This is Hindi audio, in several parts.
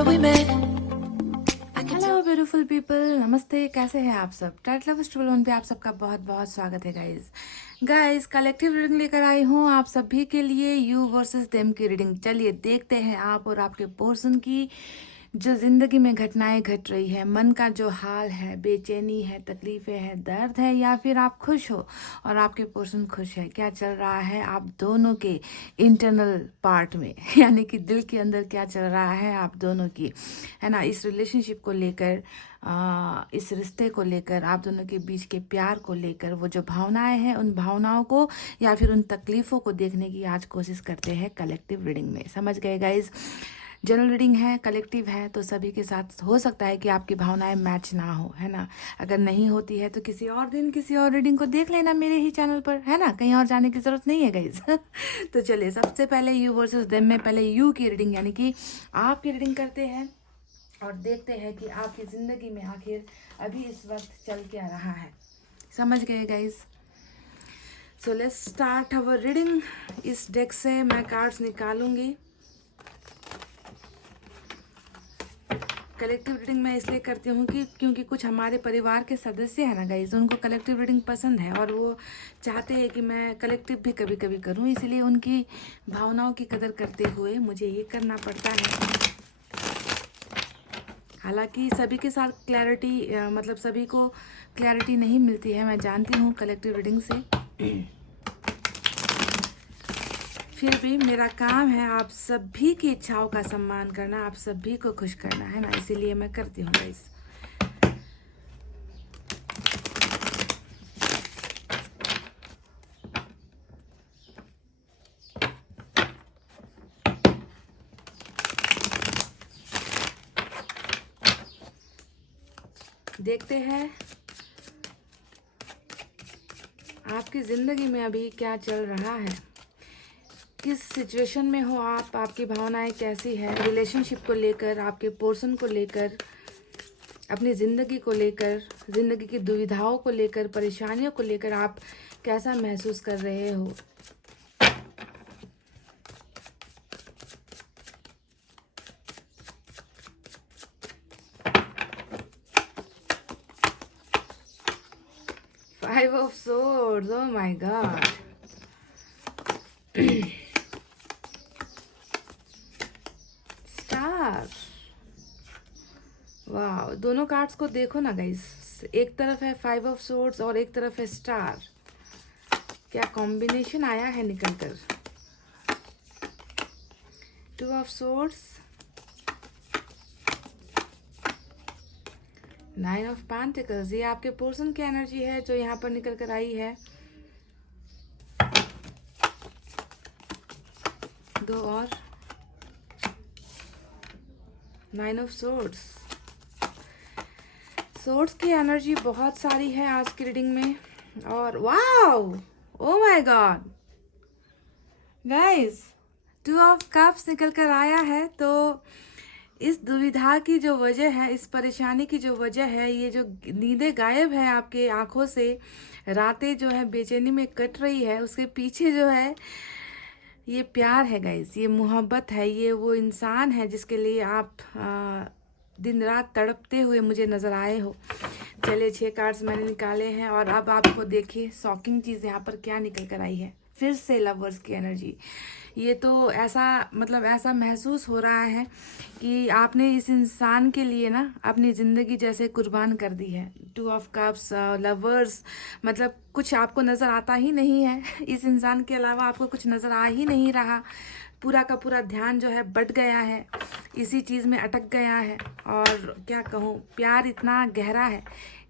where we met. Hello beautiful people, नमस्ते। कैसे हैं आप सब? टाइटल फेस्टिवल वन पे आप सबका बहुत बहुत स्वागत है गाइस कलेक्टिव रीडिंग लेकर आई हूँ आप सभी के लिए, यू वर्सेस देम की रीडिंग। चलिए देखते हैं आप और आपके पर्सन की जो जिंदगी में घटनाएं घट रही है, मन का जो हाल है, बेचैनी है, तकलीफें हैं, दर्द है, या फिर आप खुश हो और आपके पर्सन खुश है। क्या चल रहा है आप दोनों के इंटरनल पार्ट में, यानी कि दिल के अंदर क्या चल रहा है आप दोनों की, है ना, इस रिलेशनशिप को लेकर, इस रिश्ते को लेकर, आप दोनों के बीच के प्यार को लेकर, वो जो भावनाएं हैं उन भावनाओं को या फिर उन तकलीफों को देखने की आज कोशिश करते हैं कलेक्टिव रीडिंग में। समझ गए गाइज? जनरल रीडिंग है, कलेक्टिव है, तो सभी के साथ हो सकता है कि आपकी भावनाएं मैच ना हो, है ना। अगर नहीं होती है तो किसी और दिन किसी और रीडिंग को देख लेना मेरे ही चैनल पर, है ना, कहीं और जाने की जरूरत नहीं है गाइज। तो चलिए सबसे पहले यू वर्सेस देम में पहले यू की रीडिंग यानी कि आपकी रीडिंग करते हैं और देखते हैं कि आपकी ज़िंदगी में आखिर अभी इस वक्त चल क्या रहा है। समझ गए guys? So let's start our reading. इस डेक से मैं कार्ड्स निकालूंगी। कलेक्टिव रीडिंग मैं इसलिए करती हूँ कि क्योंकि कुछ हमारे परिवार के सदस्य हैं ना गाइज, उनको कलेक्टिव रीडिंग पसंद है और वो चाहते हैं कि मैं कलेक्टिव भी कभी कभी करूँ, इसलिए उनकी भावनाओं की कदर करते हुए मुझे ये करना पड़ता है। हालांकि सभी के साथ क्लैरिटी, मतलब सभी को क्लैरिटी नहीं मिलती है, मैं जानती हूँ कलेक्टिव रीडिंग से। फिर भी मेरा काम है आप सभी की इच्छाओं का सम्मान करना, आप सभी को खुश करना, है ना, इसीलिए मैं करती हूँ गाइस। देखते हैं आपकी जिंदगी में अभी क्या चल रहा है, किस सिचुएशन में हो आप, आपकी भावनाएं कैसी है रिलेशनशिप को लेकर, आपके पर्सन को लेकर, अपनी ज़िंदगी को लेकर, ज़िंदगी की दुविधाओं को लेकर, परेशानियों को लेकर आप कैसा महसूस कर रहे हो। Five of Swords, oh my God. Star, वाह। दोनों कार्ड्स को देखो ना गाइस, एक तरफ है फाइव ऑफ सोर्ड्स और एक तरफ है स्टार। क्या कॉम्बिनेशन आया है निकल कर। Two of swords, nine of pentacles, ये आपके पर्सन की एनर्जी है जो यहाँ पर निकल कर आई है। दो और, नाइन ऑफ सोर्ड्स। सोर्ड्स की एनर्जी बहुत सारी है आज की रीडिंग में। और wow, oh my God guys, two of cups निकल कर आया है। तो इस दुविधा की जो वजह है, इस परेशानी की जो वजह है, ये जो नींदें गायब है आपके आंखों से, रातें जो है बेचैनी में कट रही है, उसके पीछे जो है ये प्यार है गाइस, ये मोहब्बत है, ये वो इंसान है जिसके लिए आप दिन रात तड़पते हुए मुझे नज़र आए हो। चलिए 6 कार्ड्स मैंने निकाले हैं और अब आपको देखिए शॉकिंग चीज़ यहाँ पर क्या निकल कर आई है। फिर से लवर्स की एनर्जी। ये तो ऐसा, मतलब ऐसा महसूस हो रहा है कि आपने इस इंसान के लिए ना अपनी ज़िंदगी जैसे कुर्बान कर दी है। टू ऑफ कप्स, लवर्स, मतलब कुछ आपको नज़र आता ही नहीं है, इस इंसान के अलावा आपको कुछ नज़र आ ही नहीं रहा। पूरा का पूरा ध्यान जो है बट गया है, इसी चीज़ में अटक गया है। और क्या कहूँ, प्यार इतना गहरा है,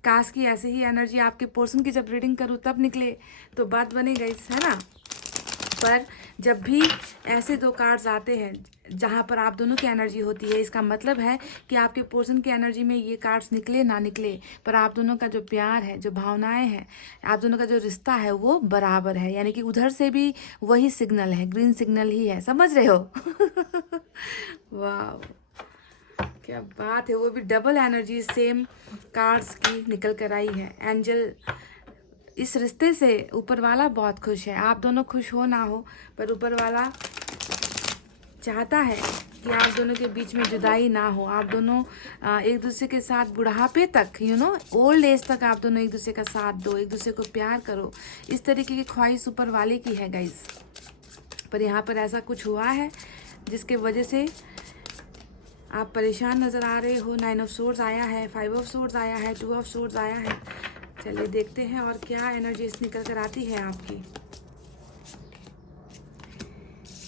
काश की ऐसी ही एनर्जी आपके पर्सन की जब रीडिंग करूँ तब निकले तो बात बनी गई, है ना। पर जब भी ऐसे दो कार्ड्स आते हैं जहाँ पर आप दोनों की एनर्जी होती है, इसका मतलब है कि आपके पर्सन की एनर्जी में ये कार्ड्स निकले ना निकले, पर आप दोनों का जो प्यार है, जो भावनाएं हैं, आप दोनों का जो रिश्ता है वो बराबर है। यानी कि उधर से भी वही सिग्नल है, ग्रीन सिग्नल ही है, समझ रहे हो। वाह, क्या बात है, वो भी डबल एनर्जी सेम कार्ड्स की निकल कर आई है। एंजल, इस रिश्ते से ऊपर वाला बहुत खुश है, आप दोनों खुश हो ना हो, पर ऊपर वाला चाहता है कि आप दोनों के बीच में जुदाई ना हो, आप दोनों एक दूसरे के साथ बुढ़ापे तक, ओल्ड एज तक आप दोनों एक दूसरे का साथ दो, एक दूसरे को प्यार करो। इस तरीके की ख्वाहिश ऊपर वाले की है गाइस। पर यहाँ पर ऐसा कुछ हुआ है जिसके वजह से आप परेशान नज़र आ रहे हो। 9 ऑफ सोर्ड्स आया है, 5 ऑफ सोर्ड्स आया है, 2 ऑफ सोर्ड्स आया है। चलिए देखते हैं और क्या एनर्जीज निकल कर आती है आपकी।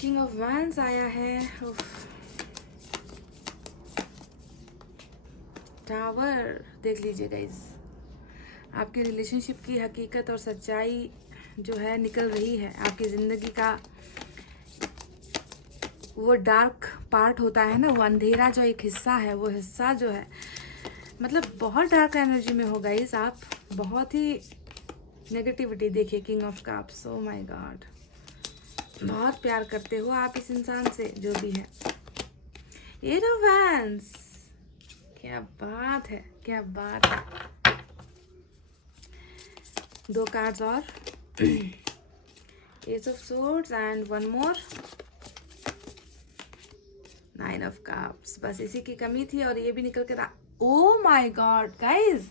किंग ऑफ वैंड्स आया है, टावर। देख लीजिए गाइस, आपकी रिलेशनशिप की हकीकत और सच्चाई जो है निकल रही है। आपकी ज़िंदगी का वो डार्क पार्ट होता है ना, वो अंधेरा जो एक हिस्सा है, वो हिस्सा जो है मतलब बहुत डार्क एनर्जी में हो गाइस। आप बहुत ही नेगेटिविटी। देखिए king of cups, oh my God, बहुत प्यार करते हो आप इस इंसान से जो भी है। 8 ऑफ वैंड्स, क्या बात है, क्या बात है। 2 कार्ड्स और S of swords and 1 more 9 of cups. बस इसी की कमी थी और ये भी निकल कर ओ माय गॉड गाइज,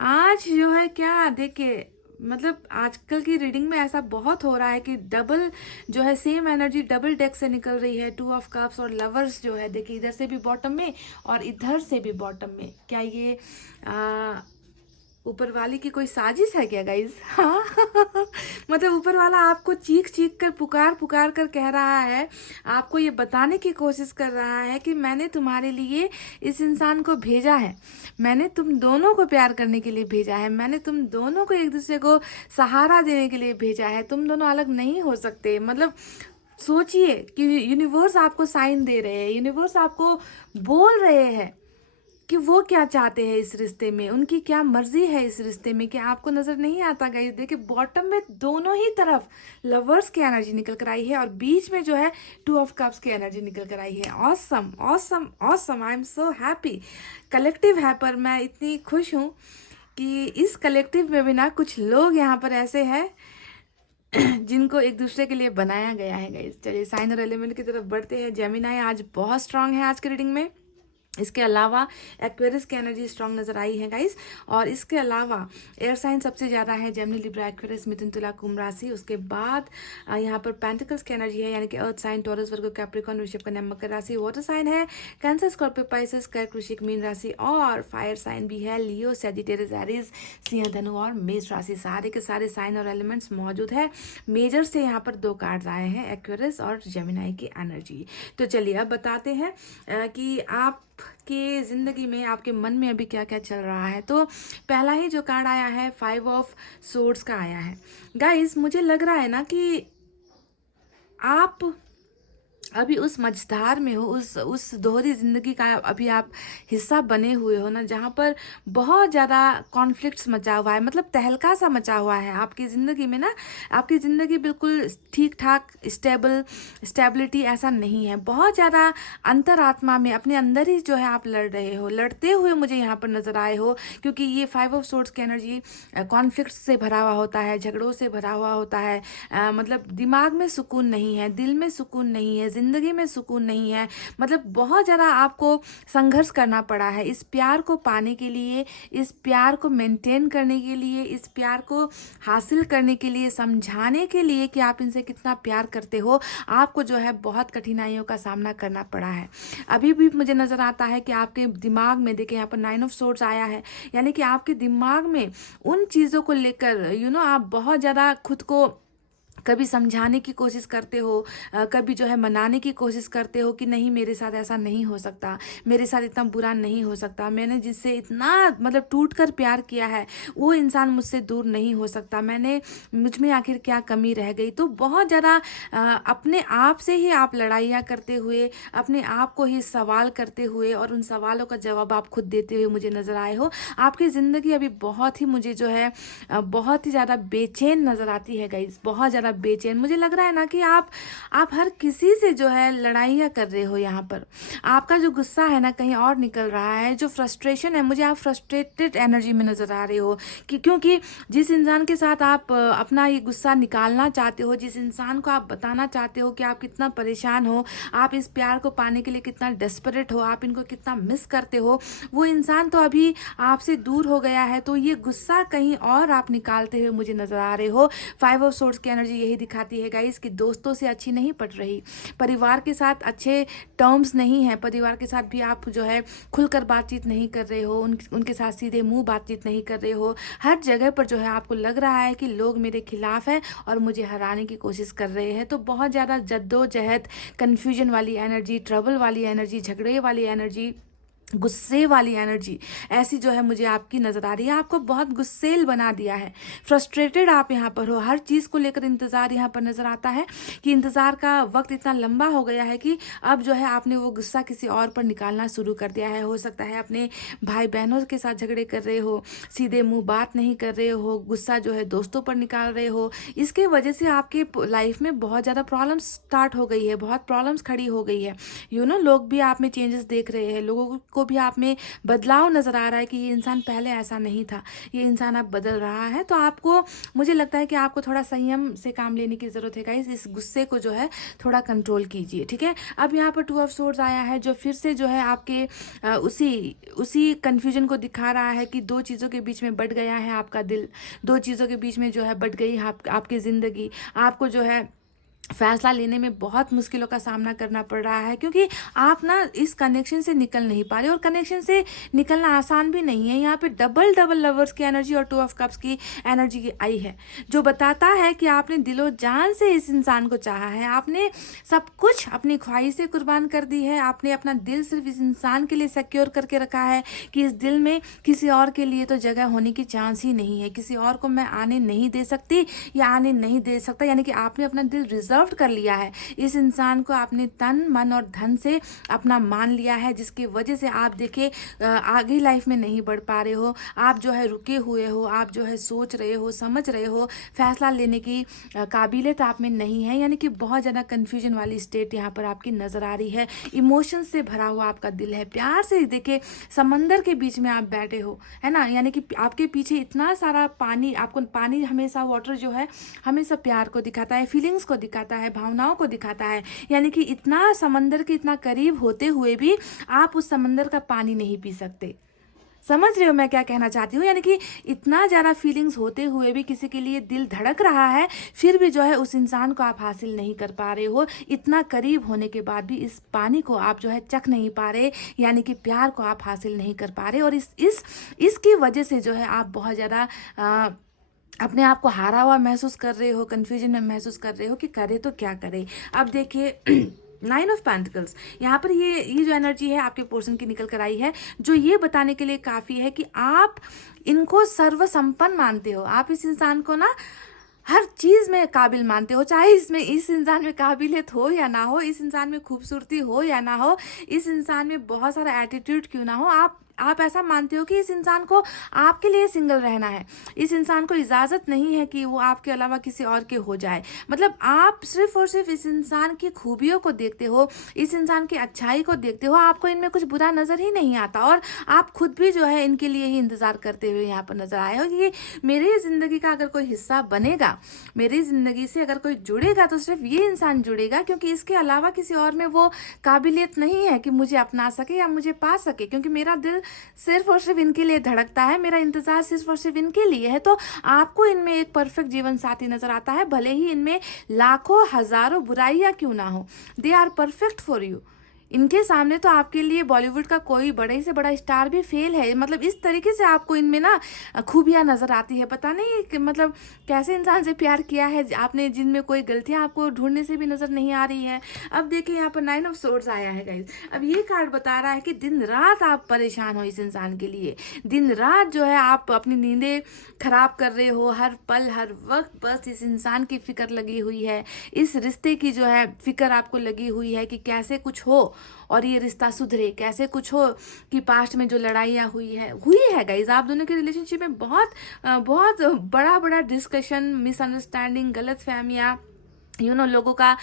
आज जो है क्या देखिए, मतलब आजकल की रीडिंग में ऐसा बहुत हो रहा है कि डबल जो है सेम एनर्जी डबल डेक से निकल रही है। 2 ऑफ कप्स और लवर्स जो है देखिए, इधर से भी बॉटम में और इधर से भी बॉटम में। क्या ये ऊपर वाले की कोई साजिश है क्या गाइज? हाँ मतलब ऊपर वाला आपको चीख चीख कर पुकार पुकार कर कह रहा है, आपको ये बताने की कोशिश कर रहा है कि मैंने तुम्हारे लिए इस इंसान को भेजा है, मैंने तुम दोनों को प्यार करने के लिए भेजा है, मैंने तुम दोनों को एक दूसरे को सहारा देने के लिए भेजा है, तुम दोनों अलग नहीं हो सकते। मतलब सोचिए कि यूनिवर्स आपको साइन दे रहे हैं, यूनिवर्स आपको बोल रहे हैं कि वो क्या चाहते हैं इस रिश्ते में, उनकी क्या मर्जी है इस रिश्ते में, कि आपको नजर नहीं आता गाइस। देखिए बॉटम में दोनों ही तरफ लवर्स की एनर्जी निकल कर आई है और बीच में जो है 2 ऑफ कप्स की एनर्जी निकल कर आई है। Awesome awesome awesome, I am so happy. Collective है, पर मैं इतनी खुश हूँ कि इस कलेक्टिव में भी ना कुछ लोग यहाँ पर ऐसे हैं जिनको एक दूसरे के लिए बनाया गया है गाइस। चलिए साइन और एलिमेंट की तरफ बढ़ते हैं। जेमिनी आज बहुत स्ट्रांग है आज के रीडिंग में। इसके अलावा एक्वेरियस की एनर्जी स्ट्रांग नजर आई है गाइस। और इसके अलावा एयर साइन सबसे ज़्यादा है, जेमिनी, लिब्रा, एक्वेरियस, मिथुन, तुला, कुंभ राशि। उसके बाद यहाँ पर पेंटिकल्स की एनर्जी है, यानी कि अर्थ साइन, टॉरस, वर्गो, कैप्रिकॉर्न, वृषभ, कन्या, मकर राशि। वाटर साइन है कैंसर, स्कॉर्पियो, पाइसेस, कर्क, वृश्चिक, मीन राशि। और फायर साइन भी है, लियो, सैजिटेरियस, एरीज, सिंह, धनु और मेष राशि। सारे के सारे साइन और एलिमेंट्स मौजूद है। मेजर से यहाँ पर 2 कार्ड्स आए हैं, एक्वेरियस और जेमिनी की एनर्जी। तो चलिए अब बताते हैं कि आप के जिंदगी में, आपके मन में अभी क्या क्या चल रहा है। तो पहला ही जो कार्ड आया है 5 ऑफ सोर्ड्स का आया है। गाइस मुझे लग रहा है ना कि आप अभी उस मझधार में हो, उस दोहरी जिंदगी का अभी आप हिस्सा बने हुए हो ना, जहाँ पर बहुत ज़्यादा कॉन्फ्लिक्ट्स मचा हुआ है, मतलब तहलका सा मचा हुआ है आपकी ज़िंदगी में ना। आपकी ज़िंदगी बिल्कुल ठीक ठाक स्टेबिलिटी ऐसा नहीं है। बहुत ज़्यादा अंतरात्मा में अपने अंदर ही जो है आप लड़ रहे हो, लड़ते हुए मुझे यहाँ पर नज़र आए हो, क्योंकि ये 5 ऑफ सोर्ड्स की एनर्जी कॉन्फ्लिक्ट से भरा हुआ होता है, झगड़ों से भरा हुआ होता है। मतलब दिमाग में सुकून नहीं है, दिल में सुकून नहीं है, जिंदगी में सुकून नहीं है। मतलब बहुत ज़्यादा आपको संघर्ष करना पड़ा है इस प्यार को पाने के लिए, इस प्यार को मेंटेन करने के लिए, इस प्यार को हासिल करने के लिए, समझाने के लिए कि आप इनसे कितना प्यार करते हो। आपको जो है बहुत कठिनाइयों का सामना करना पड़ा है। अभी भी मुझे नज़र आता है कि आपके दिमाग में, देखिए यहाँ पर 9 ऑफ सोर्ड्स आया है, यानी कि आपके दिमाग में उन चीज़ों को लेकर आप बहुत ज़्यादा खुद को कभी समझाने की कोशिश करते हो, कभी जो है मनाने की कोशिश करते हो कि नहीं मेरे साथ ऐसा नहीं हो सकता, मेरे साथ इतना बुरा नहीं हो सकता, मैंने जिससे इतना मतलब टूट कर प्यार किया है वो इंसान मुझसे दूर नहीं हो सकता, मुझ में आखिर क्या कमी रह गई। तो बहुत ज़्यादा अपने आप से ही आप लड़ाइयाँ करते हुए, अपने आप को ही सवाल करते हुए और उन सवालों का जवाब आप खुद देते हुए मुझे नज़र आए हो। आपकी ज़िंदगी अभी बहुत ही मुझे जो है बहुत ही ज़्यादा बेचैन नज़र आती है गाइस, बहुत ज़्यादा ज़्यादा बेचैन, मुझे लग रहा है ना कि आप हर किसी से जो है लड़ाइयाँ कर रहे हो यहाँ पर। आपका जो गुस्सा है ना कहीं और निकल रहा है, जो फ्रस्ट्रेशन है, मुझे आप फ्रस्ट्रेटेड एनर्जी में नज़र आ रहे हो कि क्योंकि जिस इंसान के साथ आप अपना ये गुस्सा निकालना चाहते हो, जिस इंसान को आप बताना चाहते हो कि आप कितना परेशान हो, आप इस प्यार को पाने के लिए कितना डेस्परेट हो, आप इनको कितना मिस करते हो, वो इंसान तो अभी आपसे दूर हो गया है। तो ये गुस्सा कहीं और आप निकालते हुए मुझे नज़र आ रहे हो। 5 ऑफ सोर्ड्स की एनर्जी यही दिखाती है गाइस कि दोस्तों से अच्छी नहीं पट रही, परिवार के साथ अच्छे टर्म्स नहीं है, परिवार के साथ भी आप जो है खुलकर बातचीत नहीं कर रहे हो, उनके साथ सीधे मुंह बातचीत नहीं कर रहे हो। हर जगह पर जो है आपको लग रहा है कि लोग मेरे खिलाफ हैं और मुझे हराने की कोशिश कर रहे हैं। तो बहुत ज़्यादा जद्दोजहद, कन्फ्यूजन वाली एनर्जी, ट्रबल वाली एनर्जी, झगड़े वाली एनर्जी, गुस्से वाली एनर्जी ऐसी जो है मुझे आपकी नज़र आ रही है। आपको बहुत गुस्सेल बना दिया है, फ्रस्ट्रेटेड आप यहाँ पर हो, हर चीज़ को लेकर इंतज़ार यहाँ पर नज़र आता है कि इंतज़ार का वक्त इतना लंबा हो गया है कि अब जो है आपने वो गुस्सा किसी और पर निकालना शुरू कर दिया है। हो सकता है अपने भाई बहनों के साथ झगड़े कर रहे हो, सीधे मुँह बात नहीं कर रहे हो, गुस्सा जो है दोस्तों पर निकाल रहे हो। इसके वजह से आपके लाइफ में बहुत ज़्यादा प्रॉब्लम्स स्टार्ट हो गई है, बहुत प्रॉब्लम्स खड़ी हो गई है। लोग भी आप में चेंजेस देख रहे हैं, लोगों को भी आप में बदलाव नज़र आ रहा है कि ये इंसान पहले ऐसा नहीं था, ये इंसान अब बदल रहा है। तो आपको, मुझे लगता है कि आपको थोड़ा संयम से काम लेने की ज़रूरत है गाइस। इस गुस्से को जो है थोड़ा कंट्रोल कीजिए, ठीक है। अब यहाँ पर 2 ऑफ सोर्ड्स आया है जो फिर से जो है आपके उसी कन्फ्यूजन को दिखा रहा है कि दो चीज़ों के बीच में बट गया है आपका दिल, दो चीज़ों के बीच में जो है बट गई आपकी ज़िंदगी। आपको जो है फैसला लेने में बहुत मुश्किलों का सामना करना पड़ रहा है क्योंकि आप ना इस कनेक्शन से निकल नहीं पा रहे, और कनेक्शन से निकलना आसान भी नहीं है। यहाँ पे डबल लवर्स की एनर्जी और 2 ऑफ कप्स की एनर्जी आई है जो बताता है कि आपने दिलो जान से इस इंसान को चाहा है, आपने सब कुछ अपनी ख्वाहिशें कुर्बान कर दी है, आपने अपना दिल सिर्फ इस इंसान के लिए सिक्योर करके रखा है कि इस दिल में किसी और के लिए तो जगह होने की चांस ही नहीं है, किसी और को मैं आने नहीं दे सकती या आने नहीं दे सकता। यानी कि आपने अपना दिल रिजर्व कर लिया है, इस इंसान को आपने तन मन और धन से अपना मान लिया है, जिसकी वजह से आप देखिए आगे लाइफ में नहीं बढ़ पा रहे हो। आप जो है रुके हुए हो, आप जो है सोच रहे हो, समझ रहे हो, फैसला लेने की काबिलियत आप में नहीं है। यानी कि बहुत ज़्यादा कन्फ्यूजन वाली स्टेट यहाँ पर आपकी नज़र आ रही है। इमोशन से भरा हुआ आपका दिल है, प्यार से देखिए समंदर के बीच में आप बैठे हो, है ना। यानी कि आपके पीछे इतना सारा पानी, आपको पानी हमेशा, वाटर जो है हमेशा प्यार को दिखाता है, फीलिंग्स को दिखाता है, भावनाओं को दिखाता है। यानी कि इतना समंदर के इतना करीब होते हुए भी आप उस समंदर का पानी नहीं पी सकते। समझ रहे हो मैं क्या कहना चाहती हूँ। यानी कि इतना ज़्यादा फीलिंग्स होते हुए भी किसी के लिए दिल धड़क रहा है, फिर भी जो है उस इंसान को आप हासिल नहीं कर पा रहे हो। इतना करीब होने के बाद भी इस पानी को आप जो है चख नहीं पा रहे, यानी कि प्यार को आप हासिल नहीं कर पा रहे। और इसकी वजह से जो है आप बहुत ज़्यादा अपने आप को हारा हुआ महसूस कर रहे हो, कन्फ्यूजन में महसूस कर रहे हो कि करे तो क्या करे। अब देखिए 9 ऑफ पेंटिकल्स यहाँ पर ये जो एनर्जी है आपके पोर्शन की निकल कर आई है, जो ये बताने के लिए काफ़ी है कि आप इनको सर्वसंपन्न मानते हो। आप इस इंसान को ना हर चीज़ में काबिल मानते हो, चाहे इस इंसान में काबिलियत हो या ना हो, इस इंसान में खूबसूरती हो या ना हो, इस इंसान में बहुत सारा एटीट्यूड क्यों ना हो, आप ऐसा मानते हो कि इस इंसान को आपके लिए सिंगल रहना है, इस इंसान को इजाज़त नहीं है कि वो आपके अलावा किसी और के हो जाए। मतलब आप सिर्फ और सिर्फ इस इंसान की खूबियों को देखते हो, इस इंसान की अच्छाई को देखते हो, आपको इनमें कुछ बुरा नज़र ही नहीं आता, और आप खुद भी जो है इनके लिए ही इंतज़ार करते हुए यहाँ पर नज़र आए हो कि मेरी ज़िंदगी का अगर कोई हिस्सा बनेगा, मेरी ज़िंदगी से अगर कोई जुड़ेगा तो सिर्फ ये इंसान जुड़ेगा, क्योंकि इसके अलावा किसी और में वो काबिलियत नहीं है कि मुझे अपना सके या मुझे पा सके, क्योंकि मेरा दिल सिर्फ और सिर्फ इनके लिए धड़कता है, मेरा इंतजार सिर्फ और सिर्फ इनके लिए है। तो आपको इनमें एक परफेक्ट जीवन साथी नजर आता है, भले ही इनमें लाखों हजारों बुराइयां क्यों ना हो, they are perfect for you. इनके सामने तो आपके लिए बॉलीवुड का कोई बड़े से बड़ा स्टार भी फेल है। मतलब इस तरीके से आपको इनमें ना खूबियाँ नज़र आती है। पता नहीं कि मतलब कैसे इंसान से प्यार किया है आपने, जिनमें कोई गलतियाँ आपको ढूंढने से भी नज़र नहीं आ रही है। अब देखिए यहाँ पर 9 ऑफ सोर्ड्स आया है गाइस। अब ये कार्ड बता रहा है कि दिन रात आप परेशान हो इस इंसान के लिए, दिन रात जो है आप अपनी नींदें खराब कर रहे हो, हर पल हर वक्त बस इस इंसान की फिक्र लगी हुई है, इस रिश्ते की जो है फिक्र आपको लगी हुई है कि कैसे कुछ हो, और ये रिश्ता सुधरे, कैसे कुछ हो कि पास्ट में जो लड़ाइयाँ हुई है गाइज, आप दोनों के रिलेशनशिप में बहुत बहुत बड़ा बड़ा डिस्कशन, मिसअंडरस्टैंडिंग, गलत फहमियाँ, लोगों का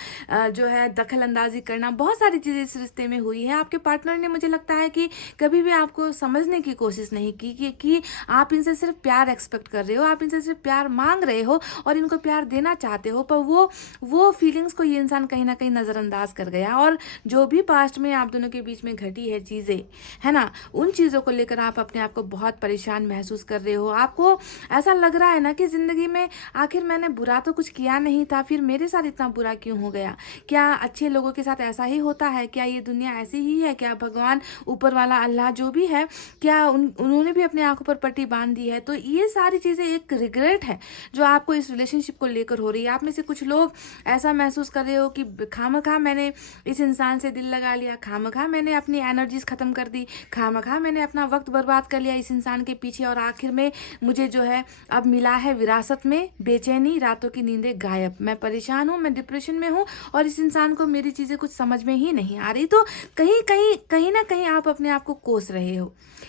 जो है दखल अंदाजी करना, बहुत सारी चीज़ें इस रिश्ते में हुई है। आपके पार्टनर ने, मुझे लगता है कि कभी भी आपको समझने की कोशिश नहीं की कि आप इनसे सिर्फ प्यार एक्सपेक्ट कर रहे हो, आप इनसे सिर्फ प्यार मांग रहे हो और इनको प्यार देना चाहते हो, पर वो फीलिंग्स को ये इंसान कहीं ना कहीं नज़रअंदाज कर गया। और जो भी पास्ट में आप दोनों के बीच में घटी है चीज़ें, है ना, उन चीज़ों को लेकर आप अपने आप को बहुत परेशान महसूस कर रहे हो। आपको ऐसा लग रहा है ना कि ज़िंदगी में आखिर मैंने बुरा तो कुछ किया नहीं था, फिर मेरे साथ इतना बुरा क्यों हो गया? क्या अच्छे लोगों के साथ ऐसा ही होता है? क्या ये दुनिया ऐसी ही है? क्या भगवान, ऊपर वाला अल्लाह जो भी है, क्या उन्होंने भी अपने आंखों पर पट्टी बांध दी है? तो ये सारी चीज़ें एक रिग्रेट है जो आपको इस रिलेशनशिप को लेकर हो रही है। आप में से कुछ लोग ऐसा महसूस कर रहे हो कि खामखा मैंने इस इंसान से दिल लगा लिया, खामखा मैंने अपनी एनर्जीज खत्म कर दी, खामखा मैंने अपना वक्त बर्बाद कर लिया इस इंसान के पीछे, और आखिर में मुझे जो है अब मिला है विरासत में बेचैनी, रातों की नींदें गायब, मैं परेशान हूँ, मैं डिप्रेशन में हूँ और इस इंसान को मेरी चीज़ें कुछ समझ में ही नहीं आ रही। तो कहीं ना कहीं आप अपने आप को कोस रहे हो,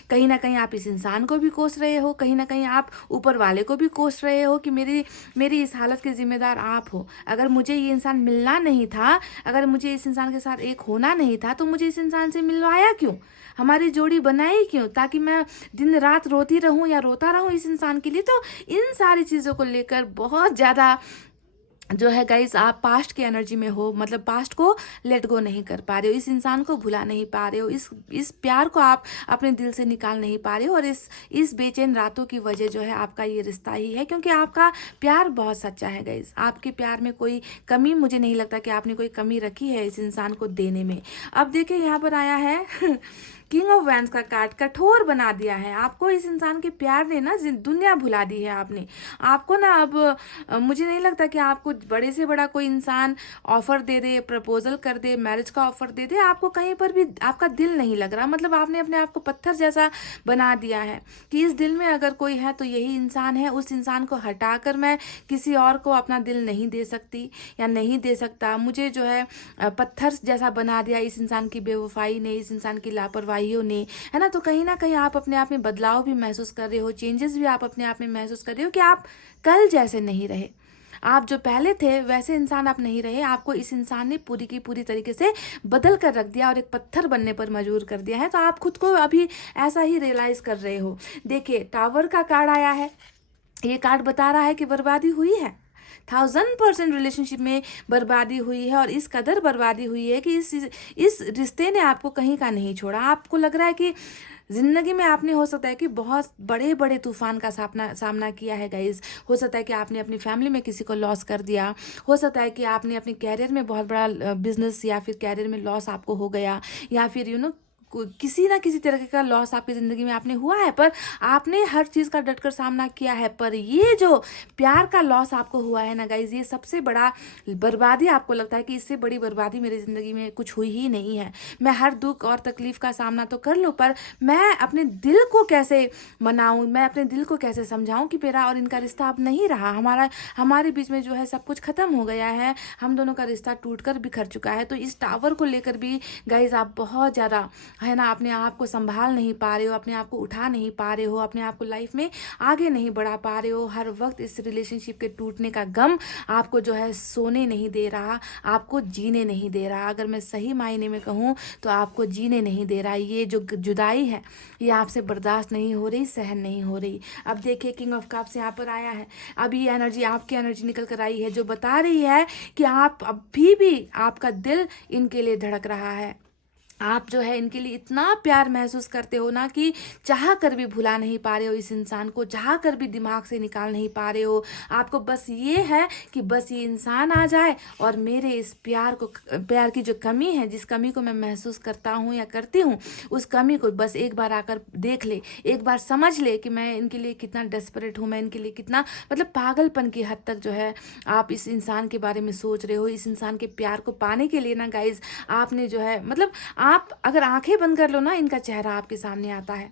कहीं ना कहीं आप इस इंसान को भी कोस रहे हो, कहीं ना कहीं आप ऊपर वाले को भी कोस रहे हो कि मेरी इस हालत के जिम्मेदार आप हो। अगर मुझे ये इंसान मिलना नहीं था, अगर मुझे इस इंसान के साथ एक होना नहीं था, तो मुझे इस इंसान से मिलवाया क्यों? हमारी जोड़ी बनाई क्यों? ताकि मैं दिन रात रोती रहूं या रोता रहूं इस इंसान के लिए? तो इन सारी चीज़ों को लेकर बहुत ज़्यादा जो है गाइस, आप पास्ट की एनर्जी में हो, मतलब पास्ट को लेट गो नहीं कर पा रहे हो, इस इंसान को भुला नहीं पा रहे हो, इस प्यार को आप अपने दिल से निकाल नहीं पा रहे हो, और इस बेचैन रातों की वजह जो है आपका ये रिश्ता ही है, क्योंकि आपका प्यार बहुत सच्चा है गाइस। आपके प्यार में कोई कमी, मुझे नहीं लगता कि आपने कोई कमी रखी है इस इंसान को देने में। अब देखिए यहाँ पर आया है किंग ऑफ वैंड्स का कार्ड, कठोर बना दिया है आपको इस इंसान के प्यार ने ना, दुनिया भुला दी है आपने। आपको ना अब मुझे नहीं लगता कि आपको बड़े से बड़ा कोई इंसान ऑफर दे दे, प्रपोजल कर दे, मैरिज का ऑफर दे दे, आपको कहीं पर भी आपका दिल नहीं लग रहा। मतलब आपने अपने आप को पत्थर जैसा बना दिया है कि इस दिल में अगर कोई है तो यही इंसान है, उस इंसान को हटाकर मैं किसी और को अपना दिल नहीं दे सकती या नहीं दे सकता। मुझे जो है पत्थर जैसा बना दिया इस इंसान की बेवफाई ने, इस इंसान की लापरवाहियों ने, है ना। तो कहीं ना कहीं आप अपने आप में बदलाव भी महसूस कर रहे हो, चेंजेस भी आप अपने आप में महसूस कर रहे हो कि आप कल जैसे नहीं रहे, आप जो पहले थे वैसे इंसान आप नहीं रहे। आपको इस इंसान ने पूरी की पूरी तरीके से बदल कर रख दिया और एक पत्थर बनने पर मजबूर कर दिया है। तो आप खुद को अभी ऐसा ही रियलाइज कर रहे हो। देखिए टावर का कार्ड आया है, ये कार्ड बता रहा है कि बर्बादी हुई है, 1000% रिलेशनशिप में बर्बादी हुई है, और इस कदर बर्बादी हुई है कि इस रिश्ते ने आपको कहीं का नहीं छोड़ा। आपको लग रहा है कि जिंदगी में आपने, हो सकता है कि बहुत बड़े बड़े तूफान का सामना किया है गाइज। हो सकता है कि आपने अपनी फैमिली में किसी को लॉस कर दिया, हो सकता है कि आपने अपने कैरियर में बहुत बड़ा बिजनेस या फिर कैरियर में लॉस आपको हो गया, या फिर किसी ना किसी तरह का लॉस आपकी ज़िंदगी में आपने हुआ है, पर आपने हर चीज़ का डटकर सामना किया है। पर ये जो प्यार का लॉस आपको हुआ है ना गाइज, ये सबसे बड़ा बर्बादी, आपको लगता है कि इससे बड़ी बर्बादी मेरी ज़िंदगी में कुछ हुई ही नहीं है। मैं हर दुख और तकलीफ़ का सामना तो कर लूँ, पर मैं अपने दिल को कैसे मनाऊँ, मैं अपने दिल को कैसे समझाऊँ कि मेरा और इनका रिश्ता अब नहीं रहा, हमारे बीच में जो है सब कुछ ख़त्म हो गया है, हम दोनों का रिश्ता टूट कर बिखर चुका है। तो इस टावर को लेकर भी गाइज आप बहुत ज़्यादा, है ना, अपने आप को संभाल नहीं पा रहे हो, अपने आप को उठा नहीं पा रहे हो, अपने आप को लाइफ में आगे नहीं बढ़ा पा रहे हो। हर वक्त इस रिलेशनशिप के टूटने का गम आपको जो है सोने नहीं दे रहा, आपको जीने नहीं दे रहा। अगर मैं सही मायने में कहूँ तो आपको जीने नहीं दे रहा। ये जो जुदाई है ये आपसे बर्दाश्त नहीं हो रही, सहन नहीं हो रही। अब देखिए किंग ऑफ कप्स यहाँ पर आया है। अब ये एनर्जी, आपकी एनर्जी निकल कर आई है जो बता रही है कि आप अभी भी, आपका दिल इनके लिए धड़क रहा है। आप जो है इनके लिए इतना प्यार महसूस करते हो ना कि चाह कर भी भुला नहीं पा रहे हो इस इंसान को, चाह कर भी दिमाग से निकाल नहीं पा रहे हो। आपको बस ये है कि बस ये इंसान आ जाए और मेरे इस प्यार की जो कमी है, जिस कमी को मैं महसूस करता हूँ या करती हूँ, उस कमी को बस एक बार आकर देख ले, एक बार समझ ले कि मैं इनके लिए कितना डेस्परेट हूँ, मैं इनके लिए कितना, मतलब पागलपन की हद तक जो है आप इस इंसान के बारे में सोच रहे हो। इस इंसान के प्यार को पाने के लिए ना गाइज, आपने जो है, मतलब आप अगर आंखें बंद कर लो ना, इनका चेहरा आपके सामने आता है।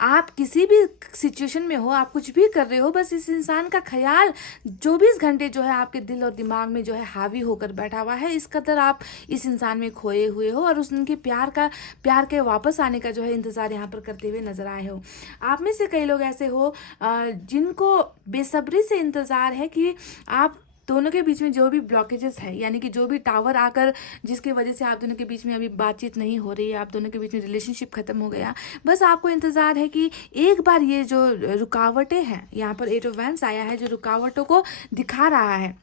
आप किसी भी सिचुएशन में हो, आप कुछ भी कर रहे हो, बस इस इंसान का ख्याल 24 घंटे जो है आपके दिल और दिमाग में जो है हावी होकर बैठा हुआ है। इस कदर आप इस इंसान में खोए हुए हो और उनके प्यार के वापस आने का जो है इंतज़ार यहाँ पर करते हुए नजर आए हो। आप में से कई लोग ऐसे हो जिनको बेसब्री से इंतज़ार है कि आप दोनों के बीच में जो भी ब्लॉकेजेस है, यानी कि जो भी टावर आकर जिसकी वजह से आप दोनों के बीच में अभी बातचीत नहीं हो रही है, आप दोनों के बीच में रिलेशनशिप खत्म हो गया, बस आपको इंतज़ार है कि एक बार ये जो रुकावटें हैं, यहाँ पर 8 ऑफ वैंड्स आया है जो रुकावटों को दिखा रहा है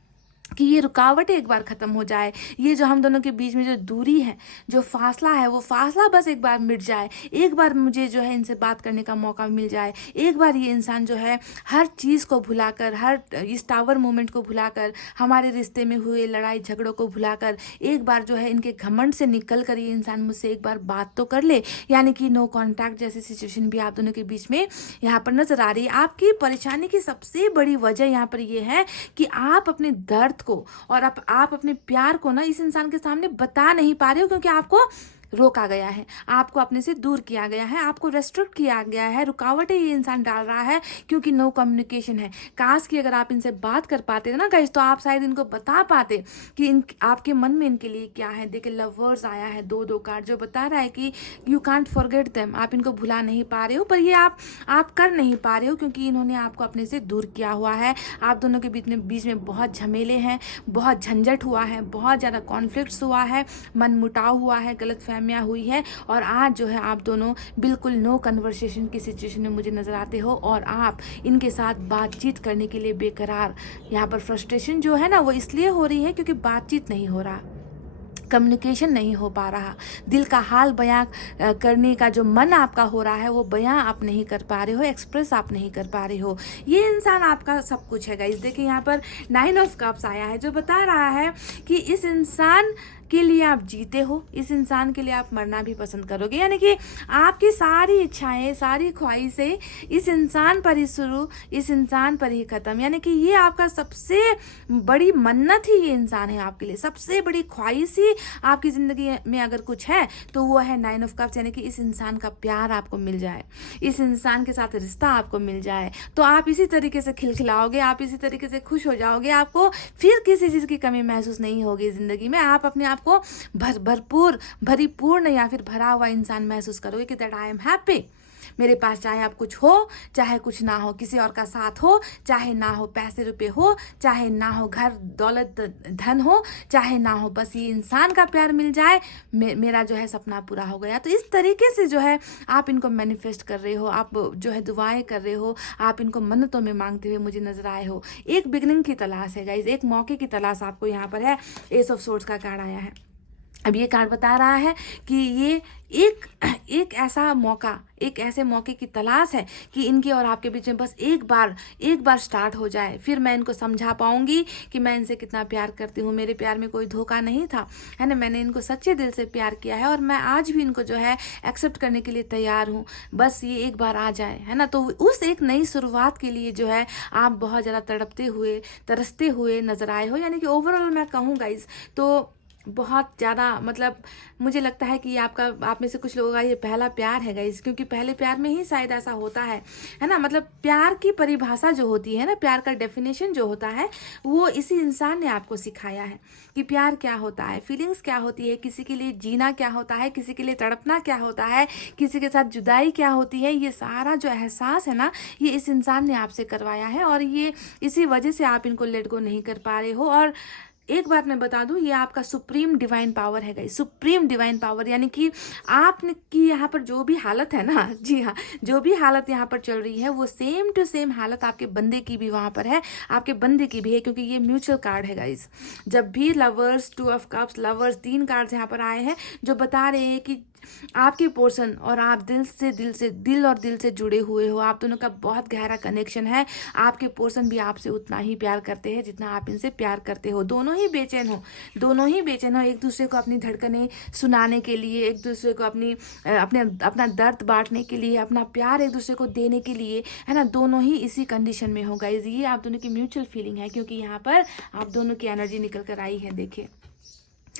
कि ये रुकावटें एक बार ख़त्म हो जाए, ये जो हम दोनों के बीच में जो दूरी है, जो फासला है, वो फासला बस एक बार मिट जाए, एक बार मुझे जो है इनसे बात करने का मौका मिल जाए, एक बार ये इंसान जो है हर चीज़ को भुलाकर, हर इस टावर मोमेंट को भुलाकर, हमारे रिश्ते में हुए लड़ाई झगड़ों को भुलाकर, एक बार जो है इनके घमंड से निकल कर ये इंसान मुझसे एक बार बात तो कर ले। यानी कि नो कॉन्टैक्ट जैसी सिचुएशन भी आप दोनों के बीच में यहाँ पर नजर आ रही है। आपकी परेशानी की सबसे बड़ी वजह यहाँ पर ये है कि आप अपने दर्द को और आप अपने प्यार को ना इस इंसान के सामने बता नहीं पा रहे हो, क्योंकि आपको रोका गया है, आपको अपने से दूर किया गया है, आपको रेस्ट्रिक्ट किया गया है, रुकावटें ये इंसान डाल रहा है क्योंकि नो कम्युनिकेशन है। काश कि अगर आप इनसे बात कर पाते ना गाइस, तो आप शायद इनको बता पाते कि आपके मन में इनके लिए क्या है। देखिए लवर्स आया है, 2 कार्ड जो बता रहा है कि यू कांट फॉरगेट देम, आप इनको भुला नहीं पा रहे हो, पर ये आप कर नहीं पा रहे हो क्योंकि इन्होंने आपको अपने से दूर किया हुआ है। आप दोनों के बीच में बहुत झमेले हैं, बहुत झंझट हुआ है, बहुत ज़्यादा कॉन्फ्लिक्ट्स हुआ है, मन मुटाव हुआ है, गलत हुई है, और आज जो है आप दोनों बिल्कुल नो कन्वर्सेशन की सिचुएशन में मुझे नजर आते हो और आप इनके साथ बातचीत करने के लिए बेकरार। यहाँ पर फ्रस्ट्रेशन जो है ना वो इसलिए हो रही है क्योंकि बातचीत नहीं हो रहा, कम्युनिकेशन नहीं हो पा रहा, दिल का हाल बयां करने का जो मन आपका हो रहा है वो बयां आप नहीं कर पा रहे हो, एक्सप्रेस आप नहीं कर पा रहे हो। ये इंसान आपका सब कुछ है गाइस। देखिए यहाँ पर 9 ऑफ कप्स आया है जो बता रहा है कि इस इंसान के लिए आप जीते हो, इस इंसान के लिए आप मरना भी पसंद करोगे। यानी कि आपकी सारी इच्छाएं, सारी ख्वाहिशें इस इंसान पर ही शुरू, इस इंसान पर ही ख़त्म। यानी कि ये आपका सबसे बड़ी मन्नत ही ये इंसान है आपके लिए, सबसे बड़ी ख्वाहिश ही आपकी ज़िंदगी में अगर कुछ है तो वो है 9 ऑफ कप्स। यानी कि इस इंसान का प्यार आपको मिल जाए, इस इंसान के साथ रिश्ता आपको मिल जाए, तो आप इसी तरीके से खिलखिलाओगे, आप इसी तरीके से खुश हो जाओगे, आपको फिर किसी चीज़ की कमी महसूस नहीं होगी ज़िंदगी में। आप अपने आप को भरिपूर्ण या फिर भरा हुआ इंसान महसूस करोगे कि दैट आई एम हैप्पी। मेरे पास चाहे आप कुछ हो चाहे कुछ ना हो, किसी और का साथ हो चाहे ना हो, पैसे रुपए हो चाहे ना हो, घर दौलत धन हो चाहे ना हो, बस ये इंसान का प्यार मिल जाए, मेरा जो है सपना पूरा हो गया। तो इस तरीके से जो है आप इनको मैनिफेस्ट कर रहे हो, आप जो है दुआएं कर रहे हो, आप इनको मन्नतों में मांगते हुए मुझे नजर आए हो। एक बिगनिंग की तलाश है गाइज, एक मौके की तलाश आपको यहाँ पर है। एस ऑफ सोर्ड्स का कार्ड आया है। अब ये कार्ड बता रहा है कि ये एक ऐसा मौका, एक ऐसे मौके की तलाश है कि इनके और आपके बीच में बस एक बार स्टार्ट हो जाए, फिर मैं इनको समझा पाऊंगी कि मैं इनसे कितना प्यार करती हूँ, मेरे प्यार में कोई धोखा नहीं था, है ना, मैंने इनको सच्चे दिल से प्यार किया है और मैं आज भी इनको जो है एक्सेप्ट करने के लिए तैयार हूँ, बस ये एक बार आ जाए, है ना। तो उस एक नई शुरुआत के लिए जो है आप बहुत ज़्यादा तड़पते हुए तरसते हुए नजर आए हो। यानी कि ओवरऑल मैं कहूँ गाइज तो बहुत ज़्यादा, मतलब मुझे लगता है कि आप में से कुछ लोगों का ये पहला प्यार है गाइस, क्योंकि पहले प्यार में ही शायद ऐसा होता है ना। मतलब प्यार की परिभाषा जो होती है ना, प्यार का डेफिनेशन जो होता है वो इसी इंसान ने आपको सिखाया है कि प्यार क्या होता है, फीलिंग्स क्या होती है, किसी के लिए जीना क्या होता है, किसी के लिए तड़पना क्या होता है, किसी के साथ जुदाई क्या होती है। ये सारा जो एहसास है ना, ये इस इंसान ने आपसे करवाया है और ये इसी वजह से आप इनको लेट गो नहीं कर पा रहे हो। और एक बात मैं बता दूं, ये आपका सुप्रीम डिवाइन पावर है गाइस, सुप्रीम डिवाइन पावर। यानी कि आपने की यहाँ पर जो भी हालत है ना, जी हाँ, जो भी हालत यहाँ पर चल रही है वो सेम टू सेम हालत आपके बंदे की भी वहाँ पर है, आपके बंदे की भी है, क्योंकि ये म्यूचुअल कार्ड है गाइस। जब भी lovers, 2 of cups, lovers, 3 cards यहाँ पर आए हैं जो बता रहे हैं कि आपके पोर्शन और आप दिल और दिल से जुड़े हुए हो, आप दोनों का बहुत गहरा कनेक्शन है। आपके पोर्शन भी आपसे उतना ही प्यार करते हैं जितना आप इनसे प्यार करते हो। दोनों ही बेचैन हो एक दूसरे को अपनी धड़कनें सुनाने के लिए, एक दूसरे को अपना दर्द बांटने के लिए, अपना प्यार एक दूसरे को देने के लिए, है ना। दोनों ही इसी कंडीशन में हो गाइस। ये आप दोनों की म्यूचुअल फीलिंग है, क्योंकि यहाँ पर आप दोनों की एनर्जी निकल कर आई है। देखिए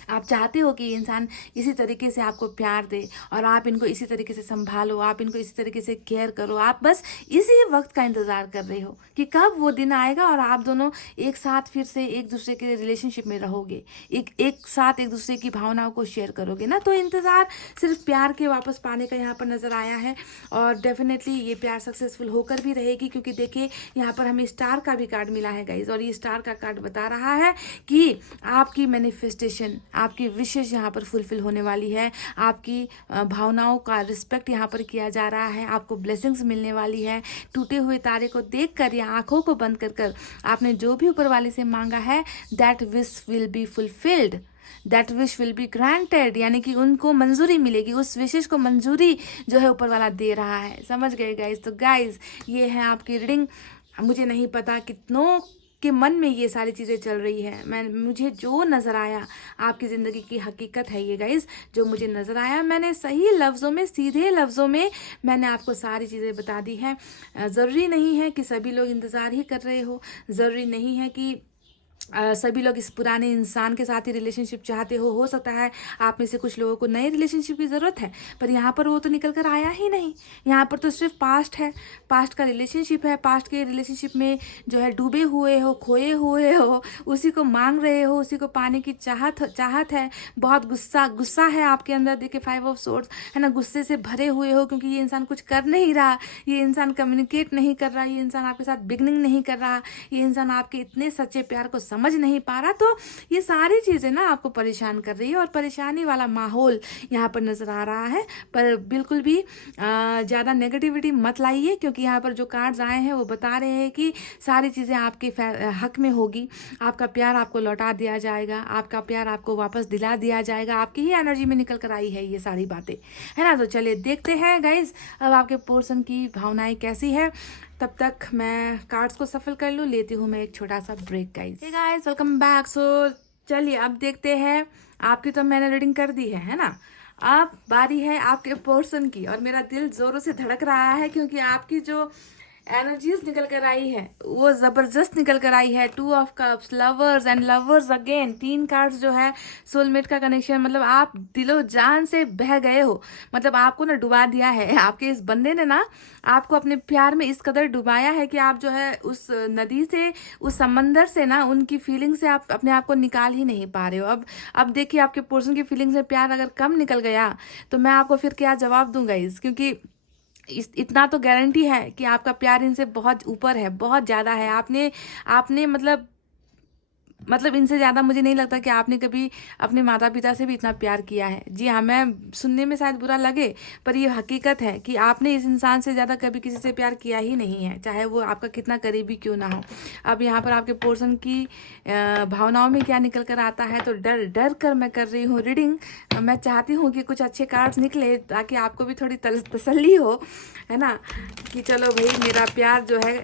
आप चाहते हो कि ये इंसान इसी तरीके से आपको प्यार दे और आप इनको इसी तरीके से संभालो, आप इनको इसी तरीके से केयर करो। आप बस इसी वक्त का इंतज़ार कर रहे हो कि कब वो दिन आएगा और आप दोनों एक साथ फिर से एक दूसरे के रिलेशनशिप में रहोगे, एक साथ एक दूसरे की भावनाओं को शेयर करोगे ना। तो इंतज़ार सिर्फ प्यार के वापस पाने का यहाँ पर नज़र आया है और डेफिनेटली ये प्यार सक्सेसफुल होकर भी रहेगी, क्योंकि देखिए यहाँ पर हमें स्टार का भी कार्ड मिला है गाइज, और ये स्टार का कार्ड बता रहा है कि आपकी मैनिफेस्टेशन, आपकी विशेष यहाँ पर फुलफिल होने वाली है। आपकी भावनाओं का रिस्पेक्ट यहाँ पर किया जा रहा है, आपको ब्लेसिंग्स मिलने वाली है। टूटे हुए तारे को देखकर या आंखों को बंद कर कर आपने जो भी ऊपर वाले से मांगा है, that wish will be fulfilled, that wish will be granted, यानी कि उनको मंजूरी मिलेगी, उस विशेष को मंजूरी जो है ऊपर वाला दे रहा है। समझ गए गाइज? तो गाइज ये है आपकी रीडिंग। मुझे नहीं पता कितनों के मन में ये सारी चीज़ें चल रही है। मुझे जो नज़र आया, आपकी ज़िंदगी की हकीकत है ये गाइस, जो मुझे नज़र आया मैंने सही लफ्ज़ों में, सीधे लफ्ज़ों में मैंने आपको सारी चीज़ें बता दी हैं। ज़रूरी नहीं है कि सभी लोग इंतज़ार ही कर रहे हो, ज़रूरी नहीं है कि सभी लोग इस पुराने इंसान के साथ ही रिलेशनशिप चाहते हो सकता है आप में से कुछ लोगों को नए रिलेशनशिप की ज़रूरत है, पर यहाँ पर वो तो निकल कर आया ही नहीं। यहाँ पर तो सिर्फ पास्ट है, पास्ट का रिलेशनशिप है। पास्ट के रिलेशनशिप में जो है डूबे हुए हो, खोए हुए हो, उसी को मांग रहे हो, उसी को पाने की चाहत है। बहुत गुस्सा है आपके अंदर। देखिए 5 ऑफ सोर्ड्स है ना, गुस्से से भरे हुए हो क्योंकि ये इंसान कुछ कर नहीं रहा, ये इंसान कम्युनिकेट नहीं कर रहा, ये इंसान आपके साथ बिगनिंग नहीं कर रहा, ये इंसान आपके इतने सच्चे प्यार को समझ नहीं पा रहा। तो ये सारी चीज़ें ना आपको परेशान कर रही है और परेशानी वाला माहौल यहाँ पर नज़र आ रहा है। पर बिल्कुल भी ज़्यादा नेगेटिविटी मत लाइए, क्योंकि यहाँ पर जो कार्ड्स आए हैं वो बता रहे हैं कि सारी चीज़ें आपके हक में होगी। आपका प्यार आपको लौटा दिया जाएगा, आपका प्यार आपको वापस दिला दिया जाएगा। आपकी ही एनर्जी में निकल कर आई है ये सारी बातें, है ना। तो चलिए देखते हैं गाइज अब आपके पर्सन की भावनाएं कैसी है। तब तक मैं कार्ड्स को सफल कर लूँ, लेती हूँ मैं एक छोटा सा break guys. Hey guys welcome back. So चलिए अब देखते हैं, आपकी तो मैंने रीडिंग कर दी है ना। अब बारी है आपके पर्सन की, और मेरा दिल जोरों से धड़क रहा है क्योंकि आपकी जो एनर्जीज निकल कर आई है वो जबरदस्त निकल कर आई है। 2 of cups, lovers and lovers again, 3 cards जो है सोलमेट का कनेक्शन। मतलब आप दिलो जान से बह गए हो, मतलब आपको ना डुबा दिया है आपके इस बंदे ने ना, आपको अपने प्यार में इस कदर डुबाया है कि आप जो है उस नदी से, उस समंदर से ना, उनकी फीलिंग से आप अपने आप को निकाल ही नहीं पा रहे हो। अब देखिए आपके पर्सन की फीलिंग से प्यार अगर कम निकल गया तो मैं आपको फिर क्या जवाब दूंगा इस, क्योंकि इतना तो गारंटी है कि आपका प्यार इनसे बहुत ऊपर है, बहुत ज़्यादा है। आपने मतलब इनसे ज़्यादा मुझे नहीं लगता कि आपने कभी अपने माता पिता से भी इतना प्यार किया है। जी हाँ, मैं सुनने में शायद बुरा लगे पर ये हकीकत है कि आपने इस इंसान से ज़्यादा कभी किसी से प्यार किया ही नहीं है, चाहे वो आपका कितना करीबी क्यों ना हो। अब यहाँ पर आपके पर्सन की भावनाओं में क्या निकल कर आता है, तो डर कर मैं कर रही हूँ रीडिंग। मैं चाहती हूँ कि कुछ अच्छे कार्ड्स निकले ताकि आपको भी थोड़ी तसल्ली हो, है ना, कि चलो भाई मेरा प्यार जो है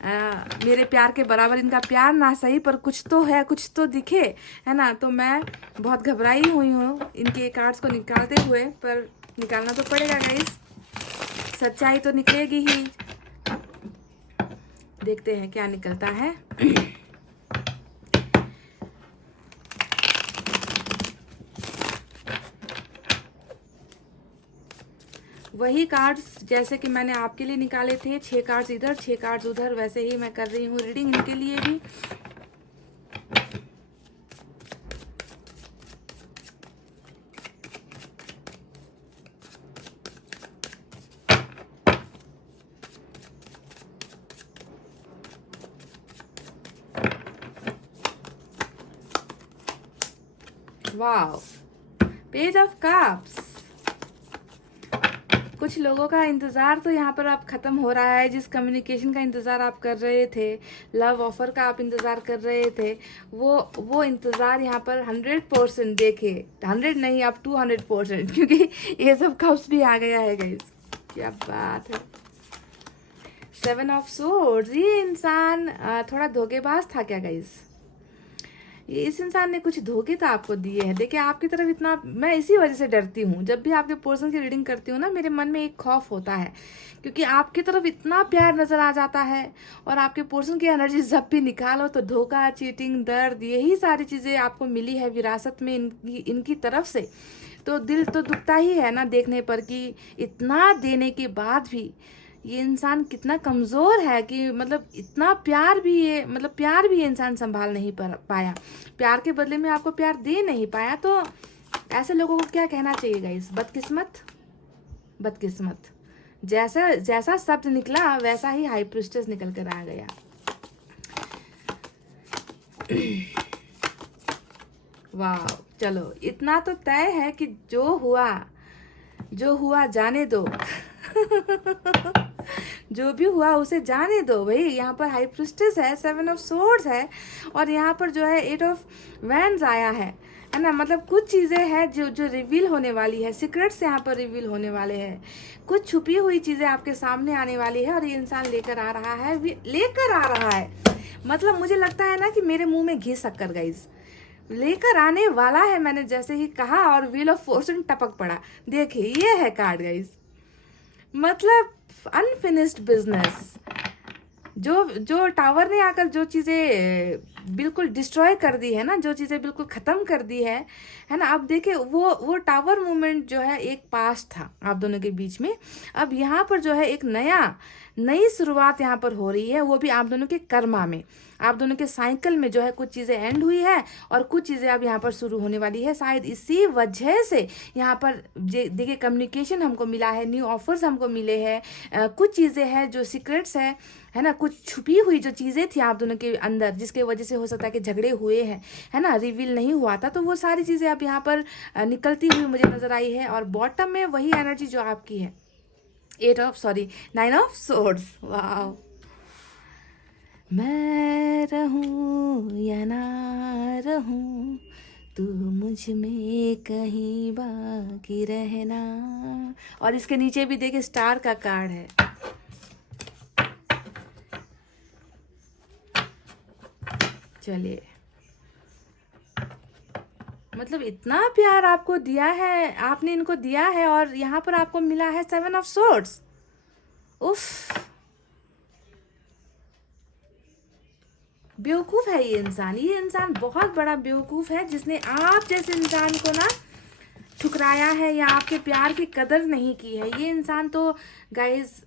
मेरे प्यार के बराबर इनका प्यार ना सही पर कुछ तो है, कुछ तो दिखे, है ना। तो मैं बहुत घबराई हुई हूँ इनके कार्ड्स को निकालते हुए, पर निकालना तो पड़ेगा गाइस, सच्चाई तो निकलेगी ही। देखते हैं क्या निकलता है। वही कार्ड्स जैसे कि मैंने आपके लिए निकाले थे, 6 कार्ड्स इधर 6 कार्ड्स उधर, वैसे ही मैं कर रही हूँ रीडिंग इनके लिए भी। Wow, page of cups. कुछ लोगों का इंतज़ार तो यहाँ पर अब ख़त्म हो रहा है। जिस कम्युनिकेशन का इंतज़ार आप कर रहे थे, लव ऑफ़र का आप इंतज़ार कर रहे थे, वो इंतज़ार यहाँ पर 100%, देखे 100 नहीं अब 200%, क्योंकि ये सब कप्स भी आ गया है गाइस। क्या बात है। 7 ऑफ सोर्ड्स, ये इंसान थोड़ा धोखेबाज था क्या गाइस? ये इस इंसान ने कुछ धोखे तो आपको दिए हैं। देखिए आपकी तरफ इतना, मैं इसी वजह से डरती हूँ। जब भी आपके पर्सन की रीडिंग करती हूँ ना, मेरे मन में एक खौफ होता है, क्योंकि आपकी तरफ इतना प्यार नजर आ जाता है। और आपके पर्सन की एनर्जी जब भी निकालो तो धोखा, चीटिंग, दर्द, यही सारी चीज़ें आपको मिली है विरासत में इनकी तरफ से। तो दिल तो दुखता ही है ना देखने पर कि इतना देने के बाद भी ये इंसान कितना कमज़ोर है, कि मतलब इतना प्यार भी ये, मतलब प्यार भी ये इंसान संभाल नहीं पाया, प्यार के बदले में आपको प्यार दे नहीं पाया। तो ऐसे लोगों को क्या कहना चाहिए गाइस? बदकिस्मत, बदकिस्मत। जैसा जैसा शब्द निकला वैसा ही हाई प्रिस्टेस निकल कर आ गया। वाह, चलो इतना तो तय है कि जो हुआ जाने दो। जो भी हुआ उसे जाने दो भाई। यहाँ पर हाई प्रिस्टेस है, 7 ऑफ सोर्ड्स है, और यहाँ पर जो है 8 ऑफ वैंड्स आया है ना। मतलब कुछ चीज़ें हैं जो रिवील होने वाली है, सीक्रेट्स यहाँ पर रिवील होने वाले हैं, कुछ छुपी हुई चीज़ें आपके सामने आने वाली है, और ये इंसान लेकर आ रहा है। मतलब मुझे लगता है ना कि मेरे मुंह में घी शक्कर गाइस, लेकर आने वाला है, मैंने जैसे ही कहा और व्हील ऑफ फॉर्चून टपक पड़ा। देखिए ये है कार्ड गाइस, मतलब अनफिनिश्ड बिजनेस। जो टावर ने आकर जो चीज़ें बिल्कुल डिस्ट्रॉय कर दी है ना, जो चीज़ें बिल्कुल ख़त्म कर दी है ना। अब देखिए वो टावर मूवमेंट जो है एक पास्ट था आप दोनों के बीच में। अब यहाँ पर जो है एक नई शुरुआत यहाँ पर हो रही है, वो भी आप दोनों के कर्मा में, आप दोनों के साइकिल में जो है कुछ चीज़ें एंड हुई है और कुछ चीज़ें अब यहाँ पर शुरू होने वाली है। शायद इसी वजह से यहाँ पर देखिए कम्युनिकेशन हमको मिला है, न्यू ऑफर्स हमको मिले हैं, कुछ चीज़ें हैं जो सीक्रेट्स है ना, कुछ छुपी हुई जो चीज़ें थी आप दोनों के अंदर, जिसके वजह से हो सकता है कि झगड़े हुए हैं, है ना, रिवील नहीं हुआ था, तो वो सारी चीज़ें अब यहाँ पर निकलती हुई मुझे नज़र आई है। और बॉटम में वही एनर्जी जो आपकी है, 9 ऑफ सोर्ड्स। वाह, मैं रहूं या ना रहूं, तू मुझ में कहीं बाकी रहना। और इसके नीचे भी देखिए स्टार का कार्ड है। चलिए, मतलब इतना प्यार आपको दिया है, आपने इनको दिया है, और यहाँ पर आपको मिला है 7 ऑफ सोर्ड्स। उफ, बेवकूफ़ है ये इंसान बहुत बड़ा बेवकूफ़ है, जिसने आप जैसे इंसान को ना ठुकराया है या आपके प्यार की कदर नहीं की है। ये इंसान तो guys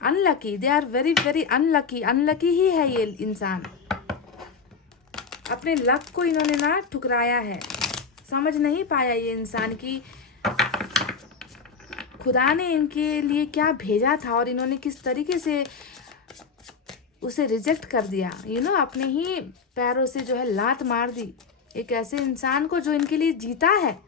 unlucky, they are very very unlucky ही है ये इंसान। अपने लक को इन्होंने ना ठुकराया है, समझ नहीं पाया ये इंसान की खुदा ने इनके लिए क्या भेजा था और इन्होंने किस तरीके से उसे रिजेक्ट कर दिया। अपने ही पैरों से जो है लात मार दी एक ऐसे इंसान को जो इनके लिए जीता है,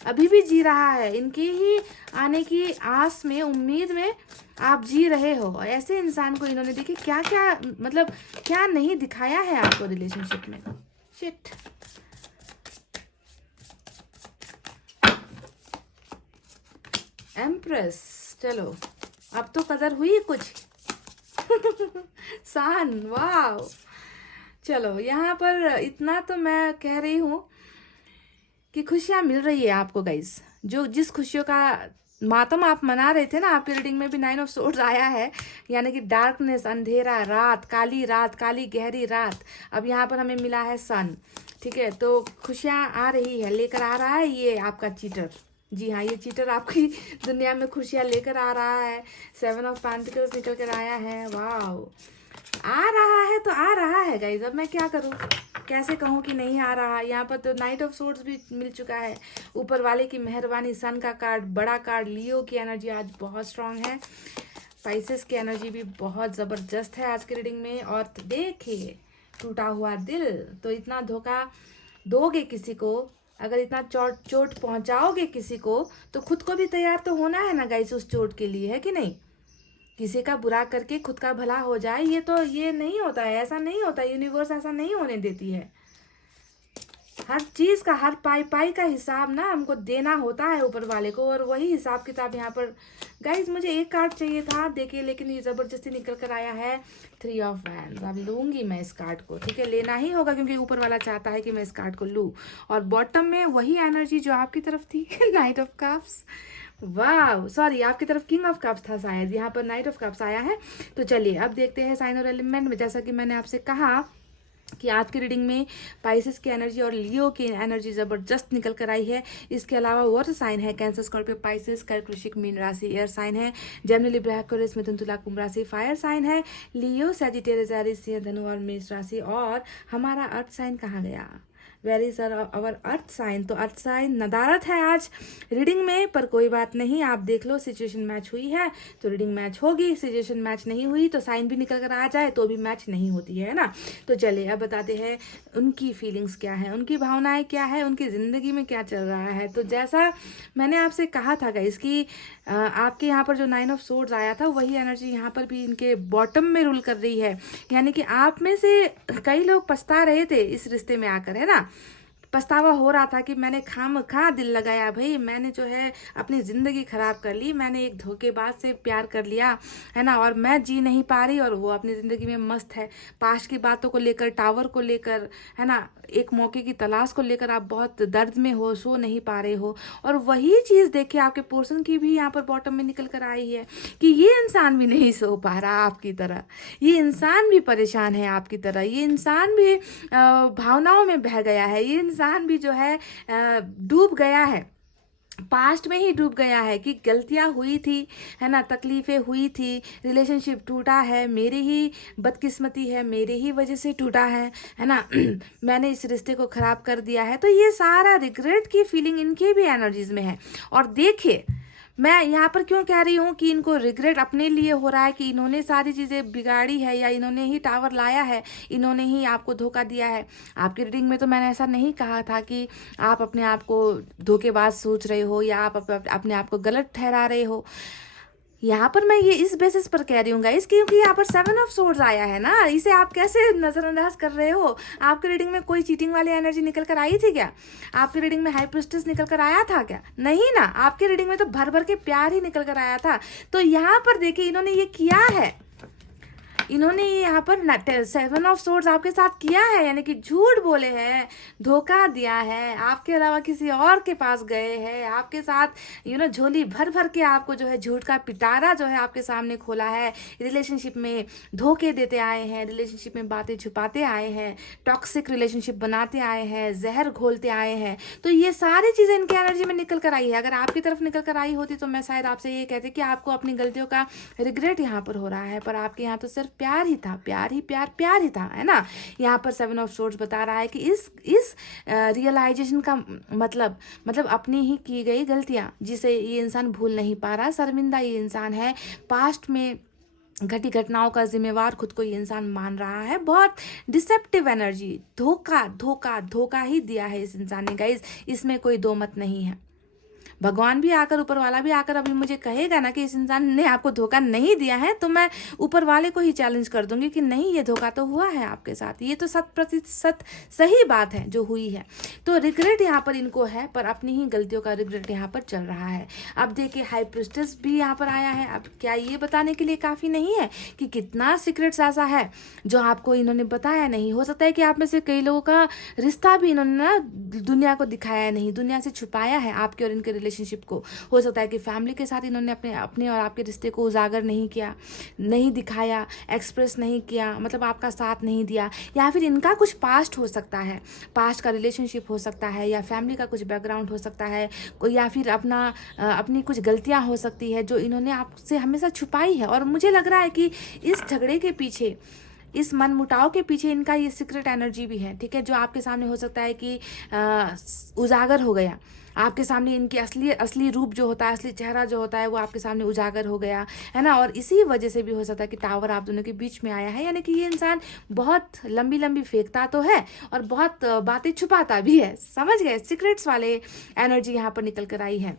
अभी भी जी रहा है, इनके ही आने की आस में, उम्मीद में आप जी रहे हो। और ऐसे इंसान को इन्होंने देखिए क्या क्या, मतलब क्या नहीं दिखाया है आपको रिलेशनशिप में। शिट, एम्प्रेस, चलो अब तो कदर हुई कुछ। सान, वाह, चलो यहाँ पर इतना तो मैं कह रही हूँ कि खुशियाँ मिल रही है आपको गाइस। जिस खुशियों का मातम आप मना रहे थे ना, आपकी रीडिंग में भी 9 ऑफ सोर्ड्स आया है, यानी कि डार्कनेस, अंधेरा, रात, काली गहरी रात। अब यहाँ पर हमें मिला है सन, ठीक है। तो खुशियाँ आ रही है, लेकर आ रहा है ये आपका चीटर। जी हाँ, ये चीटर आपकी दुनिया में खुशियाँ लेकर आ रहा है। 7 ऑफ पेंटिकल्स निकल कर आया है। वाह, आ रहा है तो आ रहा है गाइस, अब मैं क्या करूँ, कैसे कहूँ कि नहीं आ रहा। यहाँ पर तो नाइट ऑफ सोर्ड्स भी मिल चुका है, ऊपर वाले की मेहरबानी, सन का कार्ड, बड़ा कार्ड, लियो की एनर्जी आज बहुत स्ट्रांग है, स्पाइसेस की एनर्जी भी बहुत ज़बरदस्त है आज की रीडिंग में। और देखिए टूटा हुआ दिल, तो इतना धोखा दोगे किसी को, अगर इतना चोट पहुंचाओगे किसी को, तो खुद को भी तैयार तो होना है ना गाइस उस चोट के लिए, है कि नहीं। किसी का बुरा करके खुद का भला हो जाए, ये नहीं होता है, ऐसा नहीं होता, यूनिवर्स ऐसा नहीं होने देती है। हर चीज़ का, हर पाई पाई का हिसाब ना हमको देना होता है ऊपर वाले को, और वही हिसाब किताब यहाँ पर। गाइज मुझे एक कार्ड चाहिए था, देखिए, लेकिन ये ज़बरदस्ती निकल कर आया है 3 ऑफ वैंड्स। अब लूँगी मैं इस कार्ड को, ठीक है, लेना ही होगा क्योंकि ऊपर वाला चाहता है कि मैं इस कार्ड को लूँ। और बॉटम में वही एनर्जी जो आपकी तरफ थी नाइट ऑफ कप्स। वाह, सॉरी, आपकी तरफ किंग ऑफ कप्स था शायद, यहाँ पर नाइट ऑफ कप्स आया है। तो चलिए अब देखते हैं साइन और एलिमेंट में। जैसा कि मैंने आपसे कहा कि आज की रीडिंग में पाइसेस की एनर्जी और लियो की एनर्जी ज़बरदस्त निकल कर आई है। इसके अलावा वाटर साइन है कैंसर, स्कॉर्पियो, पाइसेस, कर्क, वृश्चिक, मीन राशि। एयर साइन है जेमिनी, लिब्रा, एक्वेरियस, मिथुन, तुला, कुंभ राशि। फायर साइन है लियो, सैजिटेरियस, एरीज, सिंह, धनु और मेष राशि। और हमारा अर्थ साइन कहाँ गया? वेरी सर अवर अर्थ साइन। तो अर्थ साइन नदारत है आज रीडिंग में, पर कोई बात नहीं, आप देख लो, सिचुएशन मैच हुई है तो रीडिंग मैच होगी, सिचुएशन मैच नहीं हुई तो साइन भी निकल कर आ जाए तो भी मैच नहीं होती है ना। तो चलिए अब बताते हैं उनकी फीलिंग्स क्या है, उनकी भावनाएं क्या है, उनकी ज़िंदगी में क्या चल रहा है। तो जैसा मैंने आपसे कहा था गाइस कि आपके यहाँ पर जो 9 ऑफ सोर्ड्स आया था वही एनर्जी यहाँ पर भी इनके बॉटम में रूल कर रही है। यानी कि आप में से कई लोग पछता रहे थे इस रिश्ते में आकर, है ना, पछतावा हो रहा था कि मैंने खामखा दिल लगाया, भाई मैंने जो है अपनी ज़िंदगी ख़राब कर ली, मैंने एक धोखेबाज से प्यार कर लिया, है ना, और मैं जी नहीं पा रही और वो अपनी ज़िंदगी में मस्त है। पास्ट की बातों को लेकर, टावर को लेकर, है ना, एक मौके की तलाश को लेकर आप बहुत दर्द में हो, सो नहीं पा रहे हो। और वही चीज़ देखिए आपके पोर्शन की भी यहाँ पर बॉटम में निकल कर आई है कि ये इंसान भी नहीं सो पा रहा आपकी तरह, ये इंसान भी परेशान है आपकी तरह, ये इंसान भी भावनाओं में बह गया है, ये इंसान भी जो है डूब गया है, पास्ट में ही डूब गया है कि गलतियां हुई थी, है ना, तकलीफ़ें हुई थी, रिलेशनशिप टूटा है, मेरी ही बदकिस्मती है, मेरी ही वजह से टूटा है ना मैंने इस रिश्ते को ख़राब कर दिया है। तो ये सारा रिग्रेट की फीलिंग इनके भी एनर्जीज में है। और देखिए मैं यहाँ पर क्यों कह रही हूँ कि इनको रिग्रेट अपने लिए हो रहा है कि इन्होंने सारी चीज़ें बिगाड़ी है, या इन्होंने ही टावर लाया है, इन्होंने ही आपको धोखा दिया है। आपकी रीडिंग में तो मैंने ऐसा नहीं कहा था कि आप अपने आप को धोखेबाज सोच रहे हो या आप अपने आप को गलत ठहरा रहे हो। यहाँ पर मैं ये इस बेसिस पर कह रही हूँ गाइस क्योंकि यहाँ पर 7 ऑफ सोर्ड्स आया है ना, इसे आप कैसे नज़रअंदाज कर रहे हो? आपकी रीडिंग में कोई चीटिंग वाली एनर्जी निकल कर आई थी क्या? आपकी रीडिंग में हाई प्रिस्टेस निकल कर आया था क्या? नहीं ना, आपकी रीडिंग में तो भर भर के प्यार ही निकल कर आया था। तो यहाँ पर देखिए इन्होंने ये किया है, इन्होंने यहाँ पर 7 ऑफ सोर्ड्स आपके साथ किया है, यानी कि झूठ बोले हैं, धोखा दिया है, आपके अलावा किसी और के पास गए हैं, आपके साथ झोली भर भर के आपको जो है झूठ का पिटारा जो है आपके सामने खोला है। रिलेशनशिप में धोखे देते आए हैं, रिलेशनशिप में बातें छुपाते आए हैं, टॉक्सिक रिलेशनशिप बनाते आए हैं, जहर घोलते आए हैं। तो ये सारी चीज़ें इनकी एनर्जी में निकल कर आई है। अगर आपकी तरफ निकल कर आई होती तो मैं शायद आपसे ये कहती कि आपको अपनी गलतियों का रिग्रेट यहाँ पर हो रहा है, पर आपके यहाँ तो सिर्फ प्यार ही था, प्यार ही था, है ना। यहाँ पर 7 ऑफ सोर्ड्स बता रहा है कि इस रियलाइजेशन का मतलब अपनी ही की गई गलतियाँ जिसे ये इंसान भूल नहीं पा रहा, शर्मिंदा ये इंसान है, पास्ट में घटी घटनाओं का जिम्मेवार खुद को ये इंसान मान रहा है। बहुत डिसेप्टिव एनर्जी, धोखा ही दिया है इस इंसान ने गाइस, इसमें कोई दो मत नहीं है। भगवान भी आकर, ऊपर वाला भी आकर अभी मुझे कहेगा ना कि इस इंसान ने आपको धोखा नहीं दिया है, तो मैं ऊपर वाले को ही चैलेंज कर दूंगी कि नहीं, ये धोखा तो हुआ है आपके साथ, ये तो 100% सही बात है जो हुई है। तो रिग्रेट यहाँ पर इनको है, पर अपनी ही गलतियों का रिग्रेट यहाँ पर चल रहा है। अब देखिए हाई प्रिस्टेस भी यहाँ पर आया है। अब क्या ये बताने के लिए काफ़ी नहीं है कि कितना सीक्रेट्स ऐसा है जो आपको इन्होंने बताया नहीं? हो सकता है कि आप में से कई लोगों का रिश्ता भी इन्होंने ना दुनिया को दिखाया नहीं, दुनिया से छुपाया है आपके और इनके रिलेशनशिप को। हो सकता है कि फैमिली के साथ इन्होंने अपने और आपके रिश्ते को उजागर नहीं किया, नहीं दिखाया, एक्सप्रेस नहीं किया, मतलब आपका साथ नहीं दिया। या फिर इनका कुछ पास्ट हो सकता है, पास्ट का रिलेशनशिप हो सकता है, या फैमिली का कुछ बैकग्राउंड हो सकता है, या फिर अपनी कुछ गलतियां हो सकती है जो इन्होंने आपसे हमेशा छुपाई है। और मुझे लग रहा है कि इस झगड़े के पीछे, इस मनमुटाव के पीछे इनका ये सीक्रेट एनर्जी भी है, ठीक है, जो आपके सामने हो सकता है कि उजागर हो गया। आपके सामने इनकी असली रूप जो होता है, असली चेहरा जो होता है वो आपके सामने उजागर हो गया, है ना। और इसी वजह से भी हो सकता है कि टावर आप दोनों के बीच में आया है, यानी कि ये इंसान बहुत लंबी फेंकता तो है और बहुत बातें छुपाता भी है। समझ गए? सीक्रेट्स वाले एनर्जी यहाँ पर निकल कर आई है।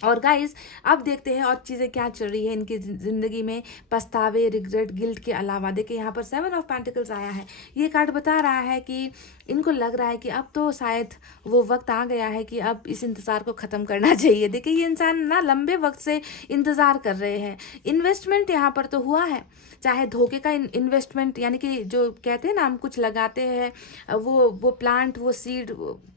और गाइस अब देखते हैं और चीज़ें क्या चल रही है इनकी ज़िंदगी में, पछतावे, रिग्रेट, गिल्ट के अलावा। देखिए यहाँ पर 7 ऑफ पेंटिकल्स आया है। ये कार्ड बता रहा है कि इनको लग रहा है कि अब तो शायद वो वक्त आ गया है कि अब इस इंतज़ार को ख़त्म करना चाहिए। देखिए ये इंसान ना लंबे वक्त से इंतज़ार कर रहे हैं। इन्वेस्टमेंट यहाँ पर तो हुआ है, चाहे धोखे का इन्वेस्टमेंट, यानी कि जो कहते हैं ना हम कुछ लगाते हैं, वो प्लांट, वो सीड,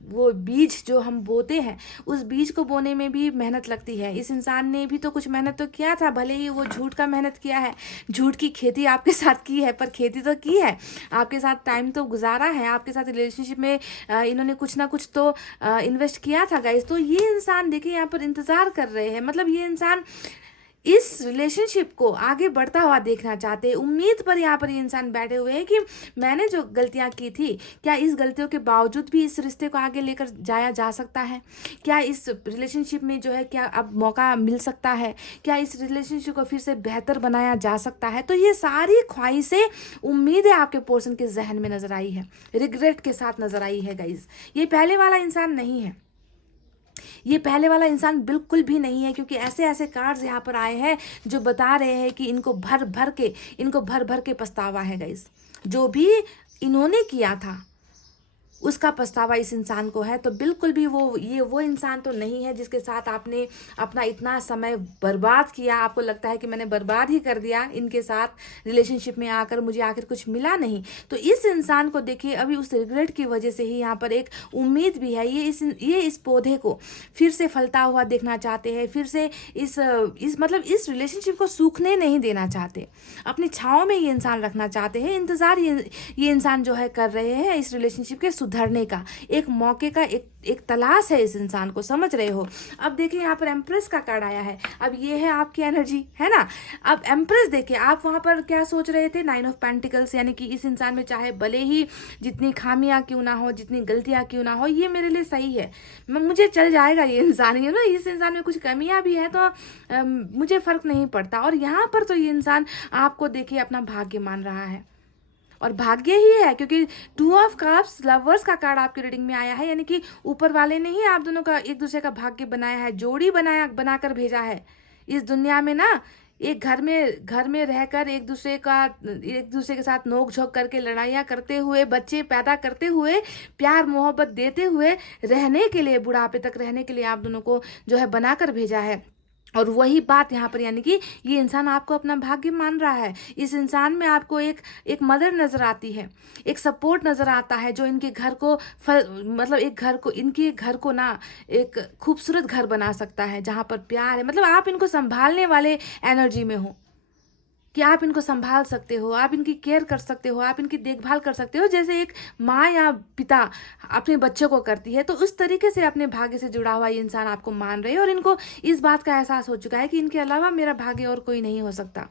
वो बीज जो हम बोते हैं, उस बीज को बोने में भी मेहनत लगती है। इस इंसान ने भी तो कुछ मेहनत तो किया था, भले ही वो झूठ का मेहनत किया है, झूठ की खेती आपके साथ की है, पर खेती तो की है, आपके साथ टाइम तो गुजारा है, आपके साथ रिलेशनशिप में इन्होंने कुछ ना कुछ तो इन्वेस्ट किया था गाइस। तो ये इंसान देखिए यहाँ पर इंतज़ार कर रहे हैं, मतलब ये इंसान इस रिलेशनशिप को आगे बढ़ता हुआ देखना चाहते हैं। उम्मीद पर यहाँ पर ये इंसान बैठे हुए हैं कि मैंने जो गलतियाँ की थी, क्या इस गलतियों के बावजूद भी इस रिश्ते को आगे लेकर जाया जा सकता है? क्या इस रिलेशनशिप में जो है क्या अब मौका मिल सकता है? क्या इस रिलेशनशिप को फिर से बेहतर बनाया जा सकता है? तो ये सारी ख्वाहिशें, उम्मीदें आपके पर्सन के जहन में नजर आई है, रिग्रेट के साथ नजर आई है गाइज। ये पहले वाला इंसान नहीं है, ये पहले वाला इंसान बिल्कुल भी नहीं है, क्योंकि ऐसे ऐसे कार्ड्स यहाँ पर आए हैं जो बता रहे हैं कि इनको भर भर के पछतावा है गाइस। जो भी इन्होंने किया था उसका पछतावा इस इंसान को है। तो बिल्कुल भी वो इंसान तो नहीं है जिसके साथ आपने अपना इतना समय बर्बाद किया। आपको लगता है कि मैंने बर्बाद ही कर दिया इनके साथ रिलेशनशिप में आकर, मुझे आखिर कुछ मिला नहीं। तो इस इंसान को देखिए अभी उस रिग्रेट की वजह से ही यहाँ पर एक उम्मीद भी है। ये इस पौधे को फिर से फलता हुआ देखना चाहते हैं, फिर से इस इस रिलेशनशिप को सूखने नहीं देना चाहते, अपनी छाँव में ये इंसान रखना चाहते हैं। इंतज़ार ये इंसान जो है कर रहे हैं इस रिलेशनशिप के सुधरने का, एक मौके का एक तलाश है इस इंसान को, समझ रहे हो। अब देखिए यहाँ पर एम्प्रेस का कार्ड आया है। अब ये है आपकी एनर्जी, है ना। अब एम्प्रेस देखिए आप वहाँ पर क्या सोच रहे थे, 9 ऑफ पेंटिकल्स, यानी कि इस इंसान में चाहे भले ही जितनी खामियां क्यों ना हो, जितनी गलतियां क्यों ना हो, ये मेरे लिए सही है, मुझे चल जाएगा ये इंसान, ये ना इस इंसान में कुछ कमियां भी है तो मुझे फर्क नहीं पड़ता। और यहाँ पर तो ये इंसान आपको देखिए अपना भाग्य मान रहा है, और भाग्य ही है क्योंकि 2 ऑफ कप्स, लवर्स का कार्ड आपकी रीडिंग में आया है, यानी कि ऊपर वाले ने ही आप दोनों का एक दूसरे का भाग्य बनाया है, जोड़ी बनाकर भेजा है इस दुनिया में ना। एक घर में रहकर एक दूसरे के साथ नोक झोंक करके, लड़ाइयाँ करते हुए, बच्चे पैदा करते हुए, प्यार मोहब्बत देते हुए रहने के लिए, बुढ़ापे तक रहने के लिए आप दोनों को जो है बनाकर भेजा है। और वही बात यहाँ पर, यानी कि ये इंसान आपको अपना भाग्य मान रहा है। इस इंसान में आपको एक मदर नजर आती है, एक सपोर्ट नजर आता है, जो इनके घर को मतलब इनके घर को ना एक खूबसूरत घर बना सकता है, जहाँ पर प्यार है। मतलब आप इनको संभालने वाले एनर्जी में हो, कि आप इनको संभाल सकते हो, आप इनकी केयर कर सकते हो, आप इनकी देखभाल कर सकते हो, जैसे एक माँ या पिता अपने बच्चों को करती है। तो उस तरीके से अपने भाग्य से जुड़ा हुआ ये इंसान आपको मान रहे हैं, और इनको इस बात का एहसास हो चुका है कि इनके अलावा मेरा भाग्य और कोई नहीं हो सकता,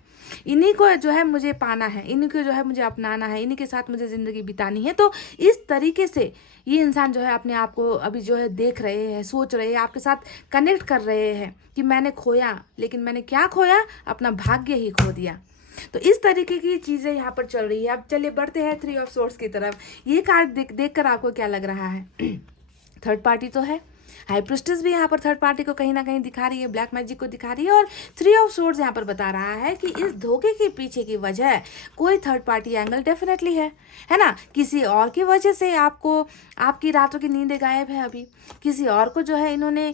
इन्हीं को जो है मुझे पाना है, इन्हीं को जो है मुझे अपनाना है, इन्हीं के साथ मुझे ज़िंदगी बितानी है। तो इस तरीके से ये इंसान जो है अपने आप को अभी जो है देख रहे हैं, सोच रहे हैं, आपके साथ कनेक्ट कर रहे हैं कि मैंने खोया, लेकिन मैंने क्या खोया, अपना भाग्य ही खो दिया। तो इस तरीके की चीज़ें यहाँ पर चल रही है। अब चलिए बढ़ते हैं 3 ऑफ सोर्ड्स की तरफ। ये कार्ड देख कर आपको क्या लग रहा है? थर्ड पार्टी तो है, हाई प्रिस्टेस भी यहाँ पर थर्ड पार्टी को कहीं ना कहीं दिखा रही है, ब्लैक मैजिक को दिखा रही है, और 3 ऑफ सोर्ड्स यहाँ पर बता रहा है कि इस धोखे के पीछे की वजह कोई थर्ड पार्टी एंगल डेफिनेटली है ना। किसी और की वजह से आपकी रातों की नींदें गायब है अभी, किसी और को जो है इन्होंने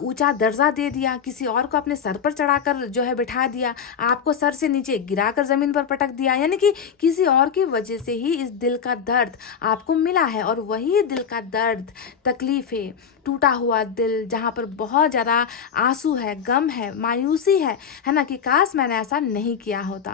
ऊंचा दर्जा दे दिया, किसी और को अपने सर पर चढ़ाकर जो है बिठा दिया, आपको सर से नीचे गिराकर जमीन पर पटक दिया, यानी कि किसी और की वजह से ही इस दिल का दर्द आपको मिला है। और वही दिल का दर्द, तकलीफें, टूटा हुआ दिल, जहाँ पर बहुत ज़्यादा आंसू है, गम है, मायूसी है ना, कि काश मैंने ऐसा नहीं किया होता,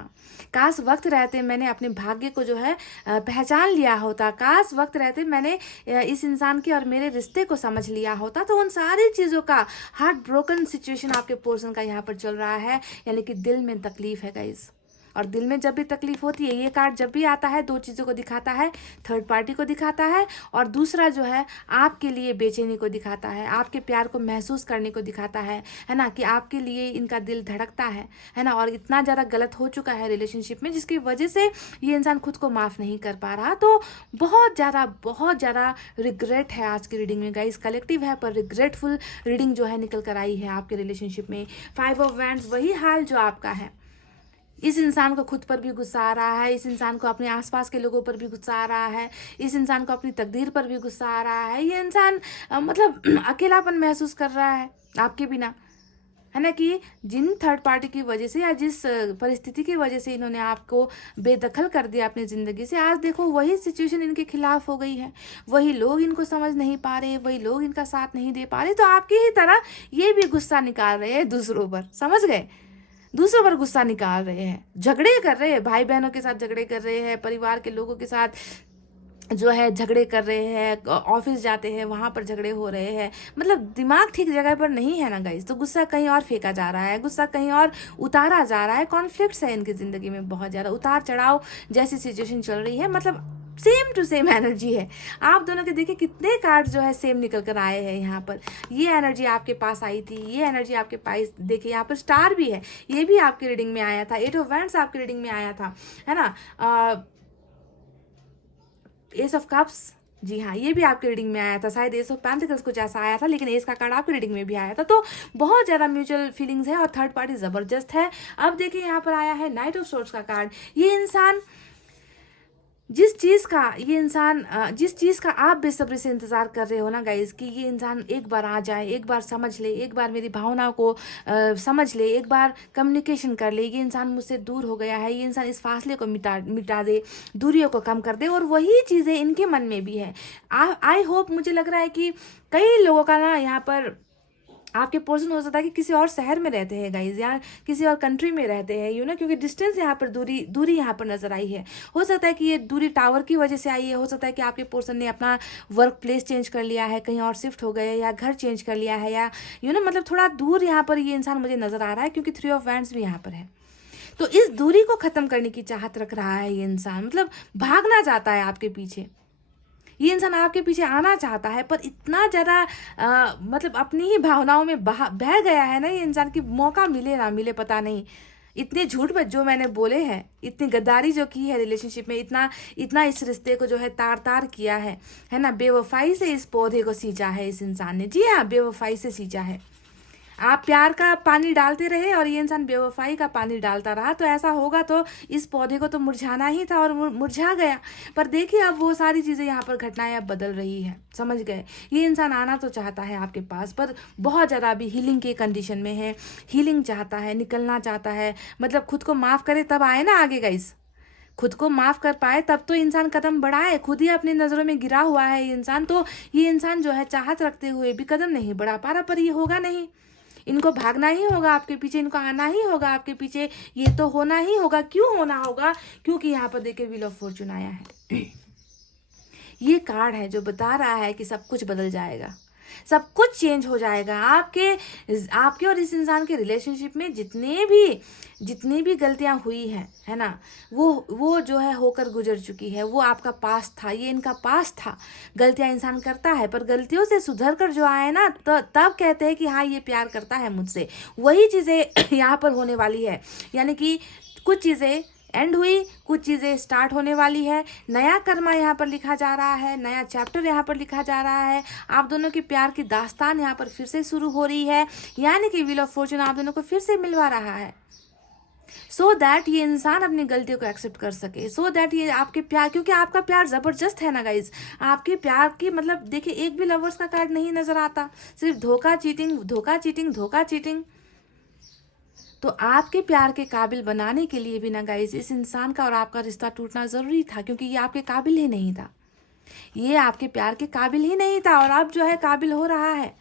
काश वक्त रहते मैंने अपने भाग्य को जो है पहचान लिया होता, काश वक्त रहते मैंने इस इंसान के और मेरे रिश्ते को समझ लिया होता। तो उन सारी चीज़ों का हार्ट ब्रोकन सिचुएशन आपके पर्सन का यहाँ पर चल रहा है, यानी कि दिल में तकलीफ है गाइस, और दिल में जब भी तकलीफ होती है, ये कार्ड जब भी आता है 2 चीज़ों को दिखाता है, थर्ड पार्टी को दिखाता है और दूसरा जो है आपके लिए बेचैनी को दिखाता है, आपके प्यार को महसूस करने को दिखाता है ना, कि आपके लिए इनका दिल धड़कता है ना, और इतना ज़्यादा गलत हो चुका है रिलेशनशिप में जिसकी वजह से ये इंसान खुद को माफ़ नहीं कर पा रहा। तो बहुत ज़्यादा रिग्रेट है आज की रीडिंग में गाइस, कलेक्टिव है पर रिग्रेटफुल रीडिंग जो है निकल कर आई है आपके रिलेशनशिप में। 5 ऑफ वैंड्स वही हाल जो आपका है। इस इंसान को खुद पर भी गुस्सा आ रहा है, इस इंसान को अपने आसपास के लोगों पर भी गुस्सा आ रहा है, इस इंसान को अपनी तकदीर पर भी गुस्सा आ रहा है। ये इंसान मतलब अकेलापन महसूस कर रहा है आपके बिना, है ना, कि जिन थर्ड पार्टी की वजह से या जिस परिस्थिति की वजह से इन्होंने आपको बेदखल कर दिया अपनी ज़िंदगी से, आज देखो वही सिचुएशन इनके खिलाफ हो गई है, वही लोग इनको समझ नहीं पा रहे, वही लोग इनका साथ नहीं दे पा रहे। तो आपकी ही तरह ये भी गुस्सा निकाल रहे हैं दूसरों पर, समझ गए, दूसरों पर गुस्सा निकाल रहे हैं, झगड़े कर रहे हैं, भाई बहनों के साथ झगड़े कर रहे हैं, परिवार के लोगों के साथ जो है झगड़े कर रहे हैं, ऑफिस जाते हैं वहाँ पर झगड़े हो रहे हैं, मतलब दिमाग ठीक जगह पर नहीं है ना गाइस। तो गुस्सा कहीं और फेंका जा रहा है, गुस्सा कहीं और उतारा जा रहा है, कॉन्फ्लिक्ट्स है इनकी ज़िंदगी में, बहुत ज़्यादा उतार चढ़ाव जैसी सिचुएशन चल रही है, मतलब सेम टू सेम एनर्जी है। आप दोनों के देखिए कितने कार्ड जो है सेम निकल कर आए हैं यहाँ पर। ये एनर्जी आपके पास आई थी, ये एनर्जी आपके पास, देखिए यहाँ पर स्टार भी है, ये भी आपकी रीडिंग में आया था, 8 ऑफ वैंड्स आपकी रीडिंग में आया था, है ना, एस ऑफ कप्स, जी हाँ, ये भी आपकी रीडिंग में आया था, शायद एस ऑफ पेंटिकल्स कुछ ऐसा आया था, लेकिन एस का कार्ड आपकी रीडिंग में भी आया था। तो बहुत ज़्यादा म्यूचुअल फीलिंग्स है और थर्ड पार्टी ज़बरदस्त है। अब देखिए यहाँ पर आया है नाइट ऑफ सोर्ड्स का कार्ड। ये इंसान जिस चीज़ का आप बेसब्री से इंतज़ार कर रहे हो ना गाइज, कि ये इंसान एक बार आ जाए, एक बार समझ ले, एक बार मेरी भावनाओं को समझ ले, एक बार कम्युनिकेशन कर ले, ये इंसान मुझसे दूर हो गया है, ये इंसान इस फासले को मिटा दे, दूरियों को कम कर दे, और वही चीज़ें इनके मन में भी है। आई होप, मुझे लग रहा है कि कई लोगों का ना यहाँ पर आपके पर्सन हो सकता है कि किसी और शहर में रहते हैं गाइज, या किसी और कंट्री में रहते हैं, क्योंकि डिस्टेंस यहाँ पर दूरी यहाँ पर नजर आई है। हो सकता है कि ये दूरी टावर की वजह से आई है, हो सकता है कि आपके पर्सन ने अपना वर्क प्लेस चेंज कर लिया है, कहीं और शिफ्ट हो गए, या घर चेंज कर लिया है, या मतलब थोड़ा दूर यहाँ पर ये इंसान मुझे नजर आ रहा है, क्योंकि 3 ऑफ वैंड्स भी यहाँ पर है। तो इस दूरी को खत्म करने की चाहत रख रहा है ये इंसान, मतलब भागना चाहता है आपके पीछे, ये इंसान आपके पीछे आना चाहता है, पर इतना ज़्यादा मतलब अपनी ही भावनाओं में बह गया है ना ये इंसान, की मौका मिले ना मिले पता नहीं। इतने झूठ में जो मैंने बोले हैं, इतनी गद्दारी जो की है रिलेशनशिप में, इतना इस रिश्ते को जो है तार किया है ना, बेवफाई से इस पौधे को सींचा है इस इंसान ने, जी हाँ, बेवफाई से सींचा है। आप प्यार का पानी डालते रहे और ये इंसान बेवफाई का पानी डालता रहा, तो ऐसा होगा तो इस पौधे को तो मुरझाना ही था और मुरझा गया। पर देखिए अब वो सारी चीज़ें यहाँ पर घटनाएं अब बदल रही है, समझ गए। ये इंसान आना तो चाहता है आपके पास, पर बहुत ज़्यादा अभी हीलिंग के कंडीशन में है, हीलिंग चाहता है, निकलना चाहता है, मतलब खुद को माफ़ करे तब आए ना आगे गाइस, खुद को माफ़ कर पाए तब तो इंसान कदम बढ़ाए। खुद ही अपनी नज़रों में गिरा हुआ है ये इंसान, तो ये इंसान जो है चाहत रखते हुए भी कदम नहीं बढ़ा पा रहा, पर ये होगा नहीं, इनको भागना ही होगा आपके पीछे, इनको आना ही होगा आपके पीछे, ये तो होना ही होगा। क्यों होना होगा? क्योंकि यहाँ पर देखिए व्हील ऑफ फॉर्चून आया है। ये कार्ड है जो बता रहा है कि सब कुछ बदल जाएगा, सब कुछ चेंज हो जाएगा। आपके और इस इंसान के रिलेशनशिप में जितनी भी गलतियां हुई हैं, है ना, वो जो है होकर गुजर चुकी है, वो आपका पास्ट था, ये इनका पास्ट था। गलतियां इंसान करता है, पर गलतियों से सुधर कर जो आए ना, तो तब कहते हैं कि हाँ ये प्यार करता है मुझसे। वही चीज़ें यहाँ पर होने वाली है, यानी कि कुछ चीज़ें एंड हुई, कुछ चीज़ें स्टार्ट होने वाली है, नया कर्मा यहाँ पर लिखा जा रहा है, नया चैप्टर यहाँ पर लिखा जा रहा है। आप दोनों की प्यार की दास्तान यहाँ पर फिर से शुरू हो रही है, यानी कि व्हील ऑफ फॉर्चून आप दोनों को फिर से मिलवा रहा है, सो दैट ये इंसान अपनी गलतियों को एक्सेप्ट कर सके, सो दैट ये आपके प्यार, क्योंकि आपका प्यार ज़बरदस्त है ना गाइज। आपके प्यार की मतलब देखिए एक भी लवर्स का कार्ड नहीं नज़र आता, सिर्फ धोखा चीटिंग धोखा चीटिंग धोखा चीटिंग। तो आपके प्यार के काबिल बनाने के लिए भी ना गाइस, इस इंसान का और आपका रिश्ता टूटना ज़रूरी था, क्योंकि ये आपके काबिल ही नहीं था, ये आपके प्यार के काबिल ही नहीं था। और अब जो है काबिल हो रहा है,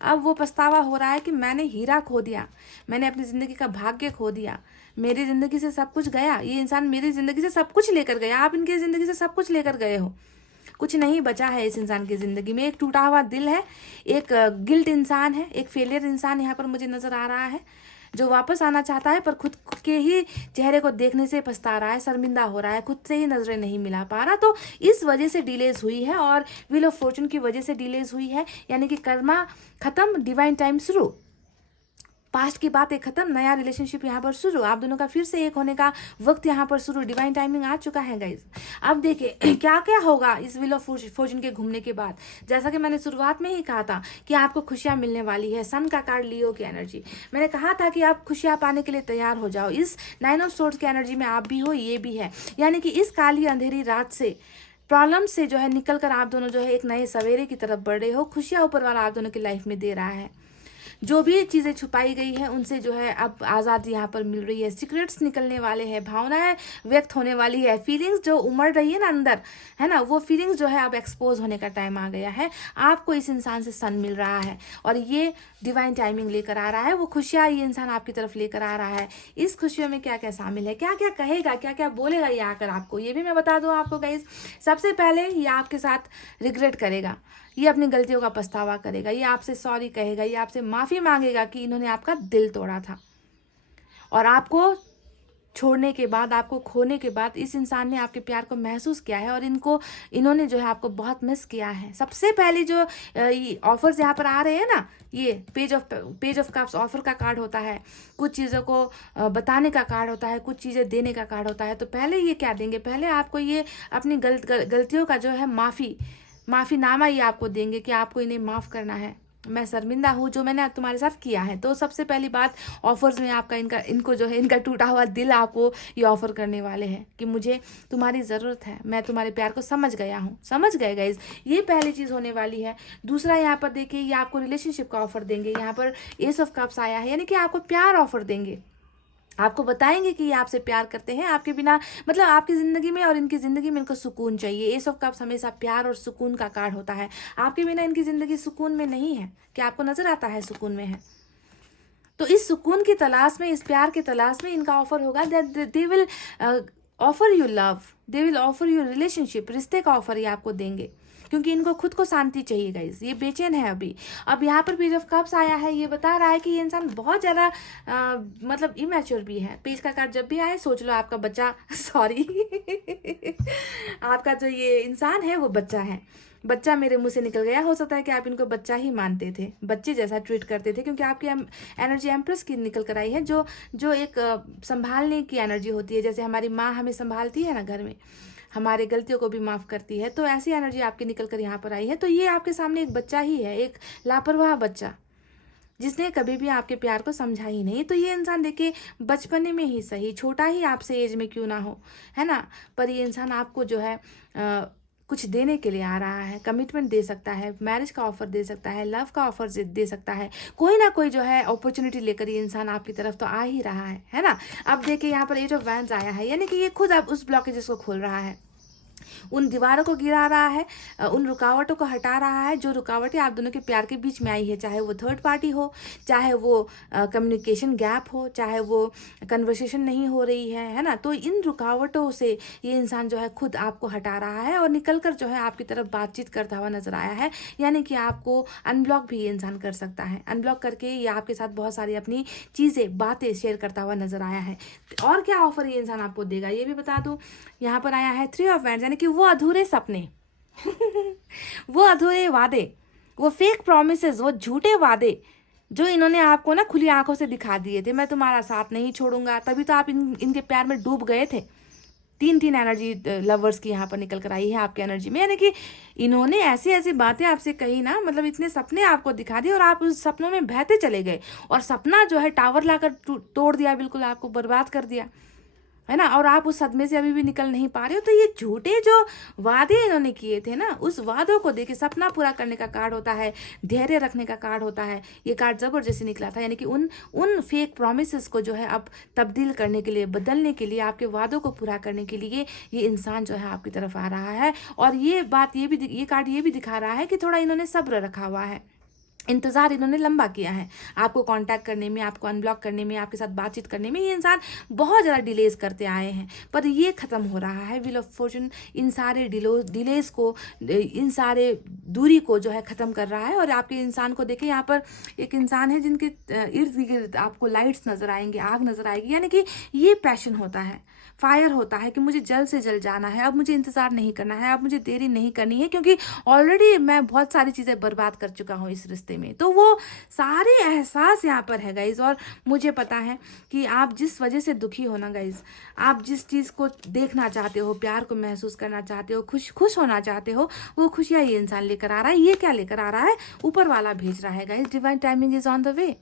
अब वो पछतावा हो रहा है कि मैंने हीरा खो दिया, मैंने अपनी ज़िंदगी का भाग्य खो दिया, मेरी ज़िंदगी से सब कुछ गया, ये इंसान मेरी ज़िंदगी से सब कुछ लेकर गया, आप इनकी ज़िंदगी से सब कुछ लेकर गए हो, कुछ नहीं बचा है इस इंसान की ज़िंदगी में। एक टूटा हुआ दिल है, एक गिल्ट इंसान है, एक फेलियर इंसान यहाँ पर मुझे नज़र आ रहा है, जो वापस आना चाहता है पर खुद के ही चेहरे को देखने से पछता रहा है, शर्मिंदा हो रहा है, खुद से ही नजरें नहीं मिला पा रहा, तो इस वजह से डिलेज हुई है और व्हील ऑफ फॉर्चून की वजह से डिलेज हुई है। यानी कि कर्मा खत्म, डिवाइन टाइम शुरू, पास्ट की बातें खत्म, नया रिलेशनशिप यहाँ पर शुरू, आप दोनों का फिर से एक होने का वक्त यहाँ पर शुरू, डिवाइन टाइमिंग आ चुका है गाइज। अब देखिए क्या क्या होगा इस व्हील ऑफ फॉर्चून के घूमने के बाद। जैसा कि मैंने शुरुआत में ही कहा था कि आपको खुशियाँ मिलने वाली है, सन का कार्ड, लियो की एनर्जी, मैंने कहा था कि आप खुशियाँ पाने के लिए तैयार हो जाओ। इस 9 ऑफ सोर्ड्स की एनर्जी में आप भी हो, ये भी है, यानी कि इस काली अंधेरी रात से, प्रॉब्लम से जो है निकल कर आप दोनों जो है एक नए सवेरे की तरफ बढ़ रहे हो। खुशियाँ ऊपर वाला आप दोनों की लाइफ में दे रहा है, जो भी चीज़ें छुपाई गई है उनसे जो है अब आज़ादी यहाँ पर मिल रही है, सीक्रेट्स निकलने वाले हैं, भावनाएं व्यक्त होने वाली है, फीलिंग्स जो उमड़ रही है ना अंदर, है ना, वो फीलिंग्स जो है अब एक्सपोज होने का टाइम आ गया है। आपको इस इंसान से सन मिल रहा है और ये डिवाइन टाइमिंग लेकर आ रहा है, वो खुशियाँ ये इंसान आपकी तरफ लेकर आ रहा है। इस खुशियों में क्या क्या शामिल है, क्या क्या कहेगा, क्या क्या बोलेगा ये आकर आपको, ये भी मैं बता दूँ आपको गाइस। सबसे पहले ये आपके साथ रिग्रेट करेगा, ये अपनी गलतियों का पछतावा करेगा, ये आपसे सॉरी कहेगा, ये आपसे माफ़ी मांगेगा कि इन्होंने आपका दिल तोड़ा था। और आपको छोड़ने के बाद, आपको खोने के बाद इस इंसान ने आपके प्यार को महसूस किया है और इन्होंने जो है आपको बहुत मिस किया है। सबसे पहले जो ऑफर्स यहाँ पर आ रहे हैं ना, ये पेज ऑफ कप्स ऑफर का कार्ड होता है, कुछ चीज़ों को बताने का कार्ड होता है, कुछ चीज़ें देने का कार्ड होता है। तो पहले ये क्या देंगे, पहले आपको ये अपनी गलतियों का जो है माफ़ीनामा ये आपको देंगे कि आपको इन्हें माफ़ करना है, मैं शर्मिंदा हूँ जो मैंने तुम्हारे साथ किया है। तो सबसे पहली बात, ऑफर्स में आपका इनको जो है इनका टूटा हुआ दिल आपको ये ऑफर करने वाले हैं कि मुझे तुम्हारी ज़रूरत है, मैं तुम्हारे प्यार को समझ गया हूँ, समझ गए गाइस, ये पहली चीज़ होने वाली है। दूसरा यहाँ पर देखिए, ये आपको रिलेशनशिप का ऑफर देंगे, यहाँ पर एस ऑफ कप्स आया है, यानी कि आपको प्यार ऑफर देंगे, आपको बताएंगे कि ये आपसे प्यार करते हैं, आपके बिना मतलब आपकी ज़िंदगी में और इनकी ज़िंदगी में इनको सुकून चाहिए। एस ऑफ कप्स हमेशा प्यार और सुकून का कार्ड होता है, आपके बिना इनकी ज़िंदगी सुकून में नहीं है, क्या आपको नज़र आता है सुकून में है? तो इस सुकून की तलाश में, इस प्यार की तलाश में इनका ऑफर होगा that they will offer you love, they will offer you relationship, रिश्ते का ऑफर ये आपको देंगे, क्योंकि इनको खुद को शांति चाहिए गाइज, ये बेचैन है अभी। अब यहाँ पर पेज ऑफ कप्स आया है, ये बता रहा है कि ये इंसान बहुत ज़्यादा मतलब इमैच्योर भी है। पेज का कार्ड जब भी आए सोच लो आपका बच्चा सॉरी आपका जो ये इंसान है वो बच्चा है, बच्चा मेरे मुंह से निकल गया, हो सकता है कि आप इनको बच्चा ही मानते थे, बच्चे जैसा ट्रीट करते थे, क्योंकि आपकी एनर्जी एम्प्रेस की निकल कर आई है, जो एक संभालने की एनर्जी होती है, जैसे हमारी माँ हमें संभालती है ना घर में, हमारे गलतियों को भी माफ़ करती है, तो ऐसी एनर्जी आपकी निकल कर यहाँ पर आई है। तो ये आपके सामने एक बच्चा ही है, एक लापरवाह बच्चा जिसने कभी भी आपके प्यार को समझा ही नहीं। तो ये इंसान देखिए बचपने में ही सही, छोटा ही आपसे एज में क्यों ना हो, है ना, पर ये इंसान आपको जो है कुछ देने के लिए आ रहा है, कमिटमेंट दे सकता है, मैरिज का ऑफर दे सकता है, लव का ऑफर दे सकता है, कोई ना कोई जो है अपॉर्चुनिटी लेकर ये इंसान आपकी तरफ तो आ ही रहा है ना। अब देखिए यहाँ पर एज ऑफ वैंड्स आया है, यानी कि ये खुद अब उस ब्लॉकेजेस को खोल रहा है, उन दीवारों को गिरा रहा है, उन रुकावटों को हटा रहा है जो रुकावटें आप दोनों के प्यार के बीच में आई है, चाहे वो थर्ड पार्टी हो, चाहे वो कम्युनिकेशन गैप हो, चाहे वो कन्वर्सेशन नहीं हो रही है ना। तो इन रुकावटों से ये इंसान जो है खुद आपको हटा रहा है और निकल कर जो है आपकी तरफ बातचीत करता हुआ नजर आया है, यानी कि आपको अनब्लॉक भी ये इंसान कर सकता है, अनब्लॉक करके ये आपके साथ बहुत सारी अपनी चीज़ें बातें शेयर करता हुआ नजर आया है। और क्या ऑफर ये इंसान आपको देगा ये भी बता दूं, यहाँ पर आया है 3 ऑफ वैंड्स, यानी कि वो अधूरे सपने वो अधूरे वादे, वो फेक प्रॉमिसेस, वो झूठे वादे जो इन्होंने आपको ना खुली आंखों से दिखा दिए थे, मैं तुम्हारा साथ नहीं छोड़ूंगा, तभी तो आप इनके प्यार में डूब गए थे। 3 एनर्जी लवर्स की यहाँ पर निकल कर आई है आपके एनर्जी में, यानी कि इन्होंने ऐसी ऐसी बातें आपसे कही ना, मतलब इतने सपने आपको दिखा दिए और आप उस सपनों में बहते चले गए, और सपना जो है टावर लाकर तोड़ दिया, बिल्कुल आपको बर्बाद कर दिया, है ना, और आप उस सदमे से अभी भी निकल नहीं पा रहे हो। तो ये झूठे जो वादे इन्होंने किए थे ना, उस वादों को देखिए, सपना पूरा करने का कार्ड होता है, धैर्य रखने का कार्ड होता है, ये कार्ड जबरदस्ती निकला था, यानी कि उन फेक प्रॉमिसेस को जो है अब तब्दील करने के लिए, बदलने के लिए, आपके वादों को पूरा करने के लिए ये इंसान जो है आपकी तरफ आ रहा है। और ये कार्ड ये भी दिखा रहा है कि थोड़ा इन्होंने सब्र रखा हुआ है, इंतज़ार इन्होंने लंबा किया है आपको कांटेक्ट करने में, आपको अनब्लॉक करने में, आपके साथ बातचीत करने में। ये इंसान बहुत ज़्यादा डिलेज करते आए हैं, पर ये ख़त्म हो रहा है। व्हील ऑफ फॉर्चून इन सारे डिलेज को, इन सारे दूरी को जो है ख़त्म कर रहा है। और आपके इंसान को देखिए, यहाँ पर एक इंसान है जिनके इर्द गिर्द आपको लाइट्स नज़र आएंगे, आग नज़र आएगी, यानी कि ये पैशन होता है, फायर होता है कि मुझे जल्द से जल्द जाना है, अब मुझे इंतज़ार नहीं करना है, अब मुझे देरी नहीं करनी है, क्योंकि ऑलरेडी मैं बहुत सारी चीज़ें बर्बाद कर चुका हूँ इस रिश्ते में। तो वो सारे एहसास यहाँ पर है गाइज। और मुझे पता है कि आप जिस वजह से दुखी हो ना गाइज, आप जिस चीज़ को देखना चाहते हो, प्यार को महसूस करना चाहते हो, खुश होना चाहते हो, वो खुशियाँ ये इंसान लेकर आ रहा है। ये क्या लेकर आ रहा है? ऊपर वाला भेज रहा है guys. Divine timing is on the way.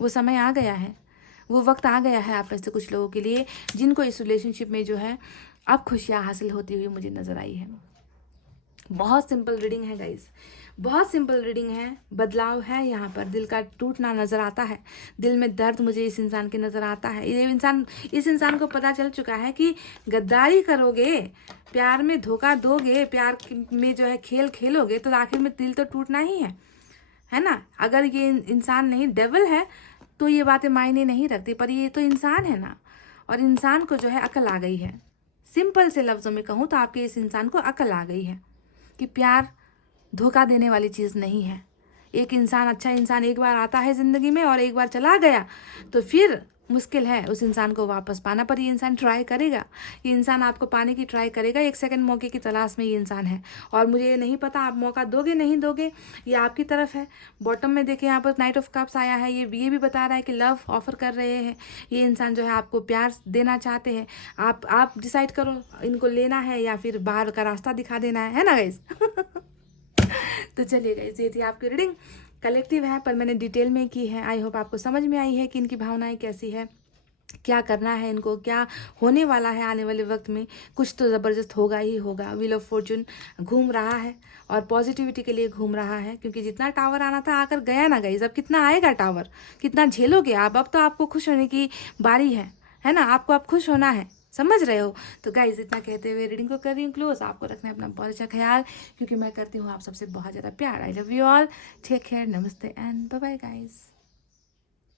वो समय आ गया है, वो वक्त आ गया है आप में से कुछ लोगों के लिए, जिनको इस रिलेशनशिप में जो है अब खुशियाँ हासिल होती हुई मुझे नज़र आई है। बहुत सिंपल रीडिंग है गाइस, बहुत सिंपल रीडिंग है। बदलाव है यहाँ पर, दिल का टूटना नज़र आता है, दिल में दर्द मुझे इस इंसान के नज़र आता है। इस इंसान को पता चल चुका है कि गद्दारी करोगे, प्यार में धोखा दोगे, प्यार में जो है खेल खेलोगे, तो आखिर में दिल तो टूटना ही है ना। अगर ये इंसान नहीं डेविल है तो ये बातें मायने नहीं रखती, पर ये तो इंसान है ना। और इंसान को जो है अकल आ गई है। सिंपल से लफ्ज़ों में कहूँ तो आपके इस इंसान को अकल आ गई है कि प्यार धोखा देने वाली चीज़ नहीं है। एक इंसान, अच्छा इंसान एक बार आता है ज़िंदगी में और एक बार चला गया तो फिर मुश्किल है उस इंसान को वापस पाना, पर ये इंसान ट्राई करेगा। ये इंसान आपको पाने की ट्राई करेगा। एक सेकंड मौके की तलाश में ये इंसान है। और मुझे ये नहीं पता आप मौका दोगे नहीं दोगे, ये आपकी तरफ है। बॉटम में देखिए यहाँ पर नाइट ऑफ कप्स आया है, ये भी बता रहा है कि लव ऑफर कर रहे हैं ये इंसान, जो है आपको प्यार देना चाहते हैं। आप डिसाइड करो, इनको लेना है या फिर बाहर का रास्ता दिखा देना है ना गाइस। तो चलिए गाइस, ये थी आपकी रीडिंग। कलेक्टिव है पर मैंने डिटेल में की है। आई होप आपको समझ में आई है कि इनकी भावनाएं कैसी है, क्या करना है इनको, क्या होने वाला है आने वाले वक्त में। कुछ तो ज़बरदस्त होगा ही होगा। व्हील ऑफ फॉर्चून घूम रहा है और पॉजिटिविटी के लिए घूम रहा है, क्योंकि जितना टावर आना था आकर गया ना गाइस। अब कितना आएगा टावर, कितना झेलोगे आप? अब तो आपको खुश होने की बारी है ना। आपको अब खुश होना है, समझ रहे हो। तो गाइज इतना कहते हुए रीडिंग को कर रही हूँ क्लोज। आपको रखना है अपना बहुत अच्छा ख्याल, क्योंकि मैं करती हूँ आप सबसे बहुत ज़्यादा प्यार। I love you all, take care, नमस्ते एंड बाय बाय गाइज।